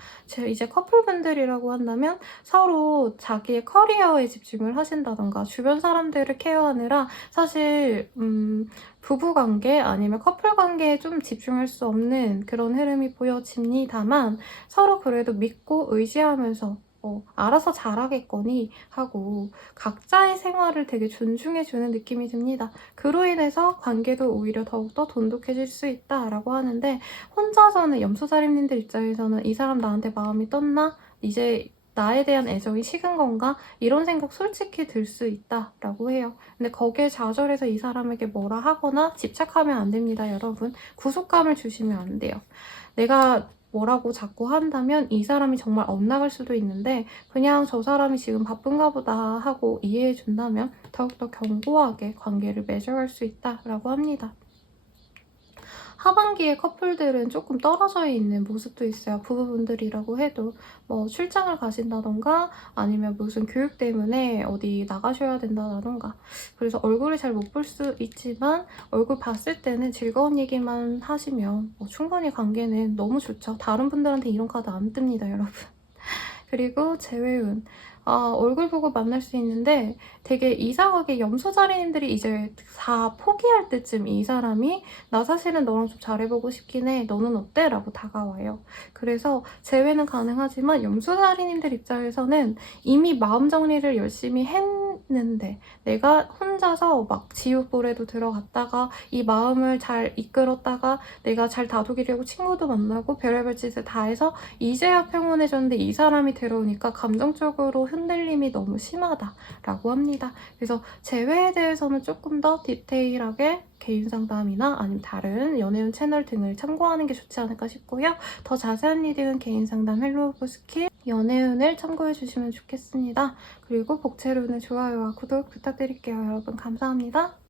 이제 커플분들이라고 한다면 서로 자기의 커리어에 집중을 하신다던가 주변 사람들을 케어하느라 사실 부부관계 아니면 커플관계에 좀 집중할 수 없는 그런 흐름이 보여집니다만 서로 그래도 믿고 의지하면서 알아서 잘하겠거니 하고 각자의 생활을 되게 존중해주는 느낌이 듭니다. 그로 인해서 관계도 오히려 더욱더 돈독해질 수 있다라고 하는데, 혼자서는 염소자림님들 입장에서는 이 사람 나한테 마음이 떴나? 이제 나에 대한 애정이 식은 건가? 이런 생각 솔직히 들 수 있다라고 해요. 근데 거기에 좌절해서 이 사람에게 뭐라 하거나 집착하면 안 됩니다, 여러분. 구속감을 주시면 안 돼요. 내가 뭐라고 자꾸 한다면 이 사람이 정말 엇나갈 수도 있는데 그냥 저 사람이 지금 바쁜가 보다 하고 이해해준다면 더욱더 견고하게 관계를 맺어갈 수 있다라고 합니다. 하반기에 커플들은 조금 떨어져 있는 모습도 있어요. 부부분들이라고 해도 뭐 출장을 가신다던가 아니면 무슨 교육 때문에 어디 나가셔야 된다던가. 그래서 얼굴을 잘 못 볼 수 있지만 얼굴 봤을 때는 즐거운 얘기만 하시면 충분히 관계는 너무 좋죠. 다른 분들한테 이런 카드 안 뜹니다, 여러분. 그리고 재회운. 얼굴 보고 만날 수 있는데 되게 이상하게 염소자리님들이 이제 다 포기할 때쯤 이 사람이 나 사실은 너랑 좀 잘해보고 싶긴 해. 너는 어때? 라고 다가와요. 그래서 재회는 가능하지만 염소자리님들 입장에서는 이미 마음 정리를 열심히 했는데 내가 혼자서 막 지우볼에도 들어갔다가 이 마음을 잘 이끌었다가 내가 잘 다독이려고 친구도 만나고 별의별 짓을 다 해서 이제야 평온해졌는데 이 사람이 들어오니까 감정적으로 흔들림이 너무 심하다라고 합니다. 그래서 재회에 대해서는 조금 더 디테일하게 개인 상담이나 아니면 다른 연애운 채널 등을 참고하는 게 좋지 않을까 싶고요. 더 자세한 리딩은 개인 상담 헬로 오브 스킬 연애운을 참고해주시면 좋겠습니다. 그리고 복채로운의 좋아요와 구독 부탁드릴게요. 여러분 감사합니다.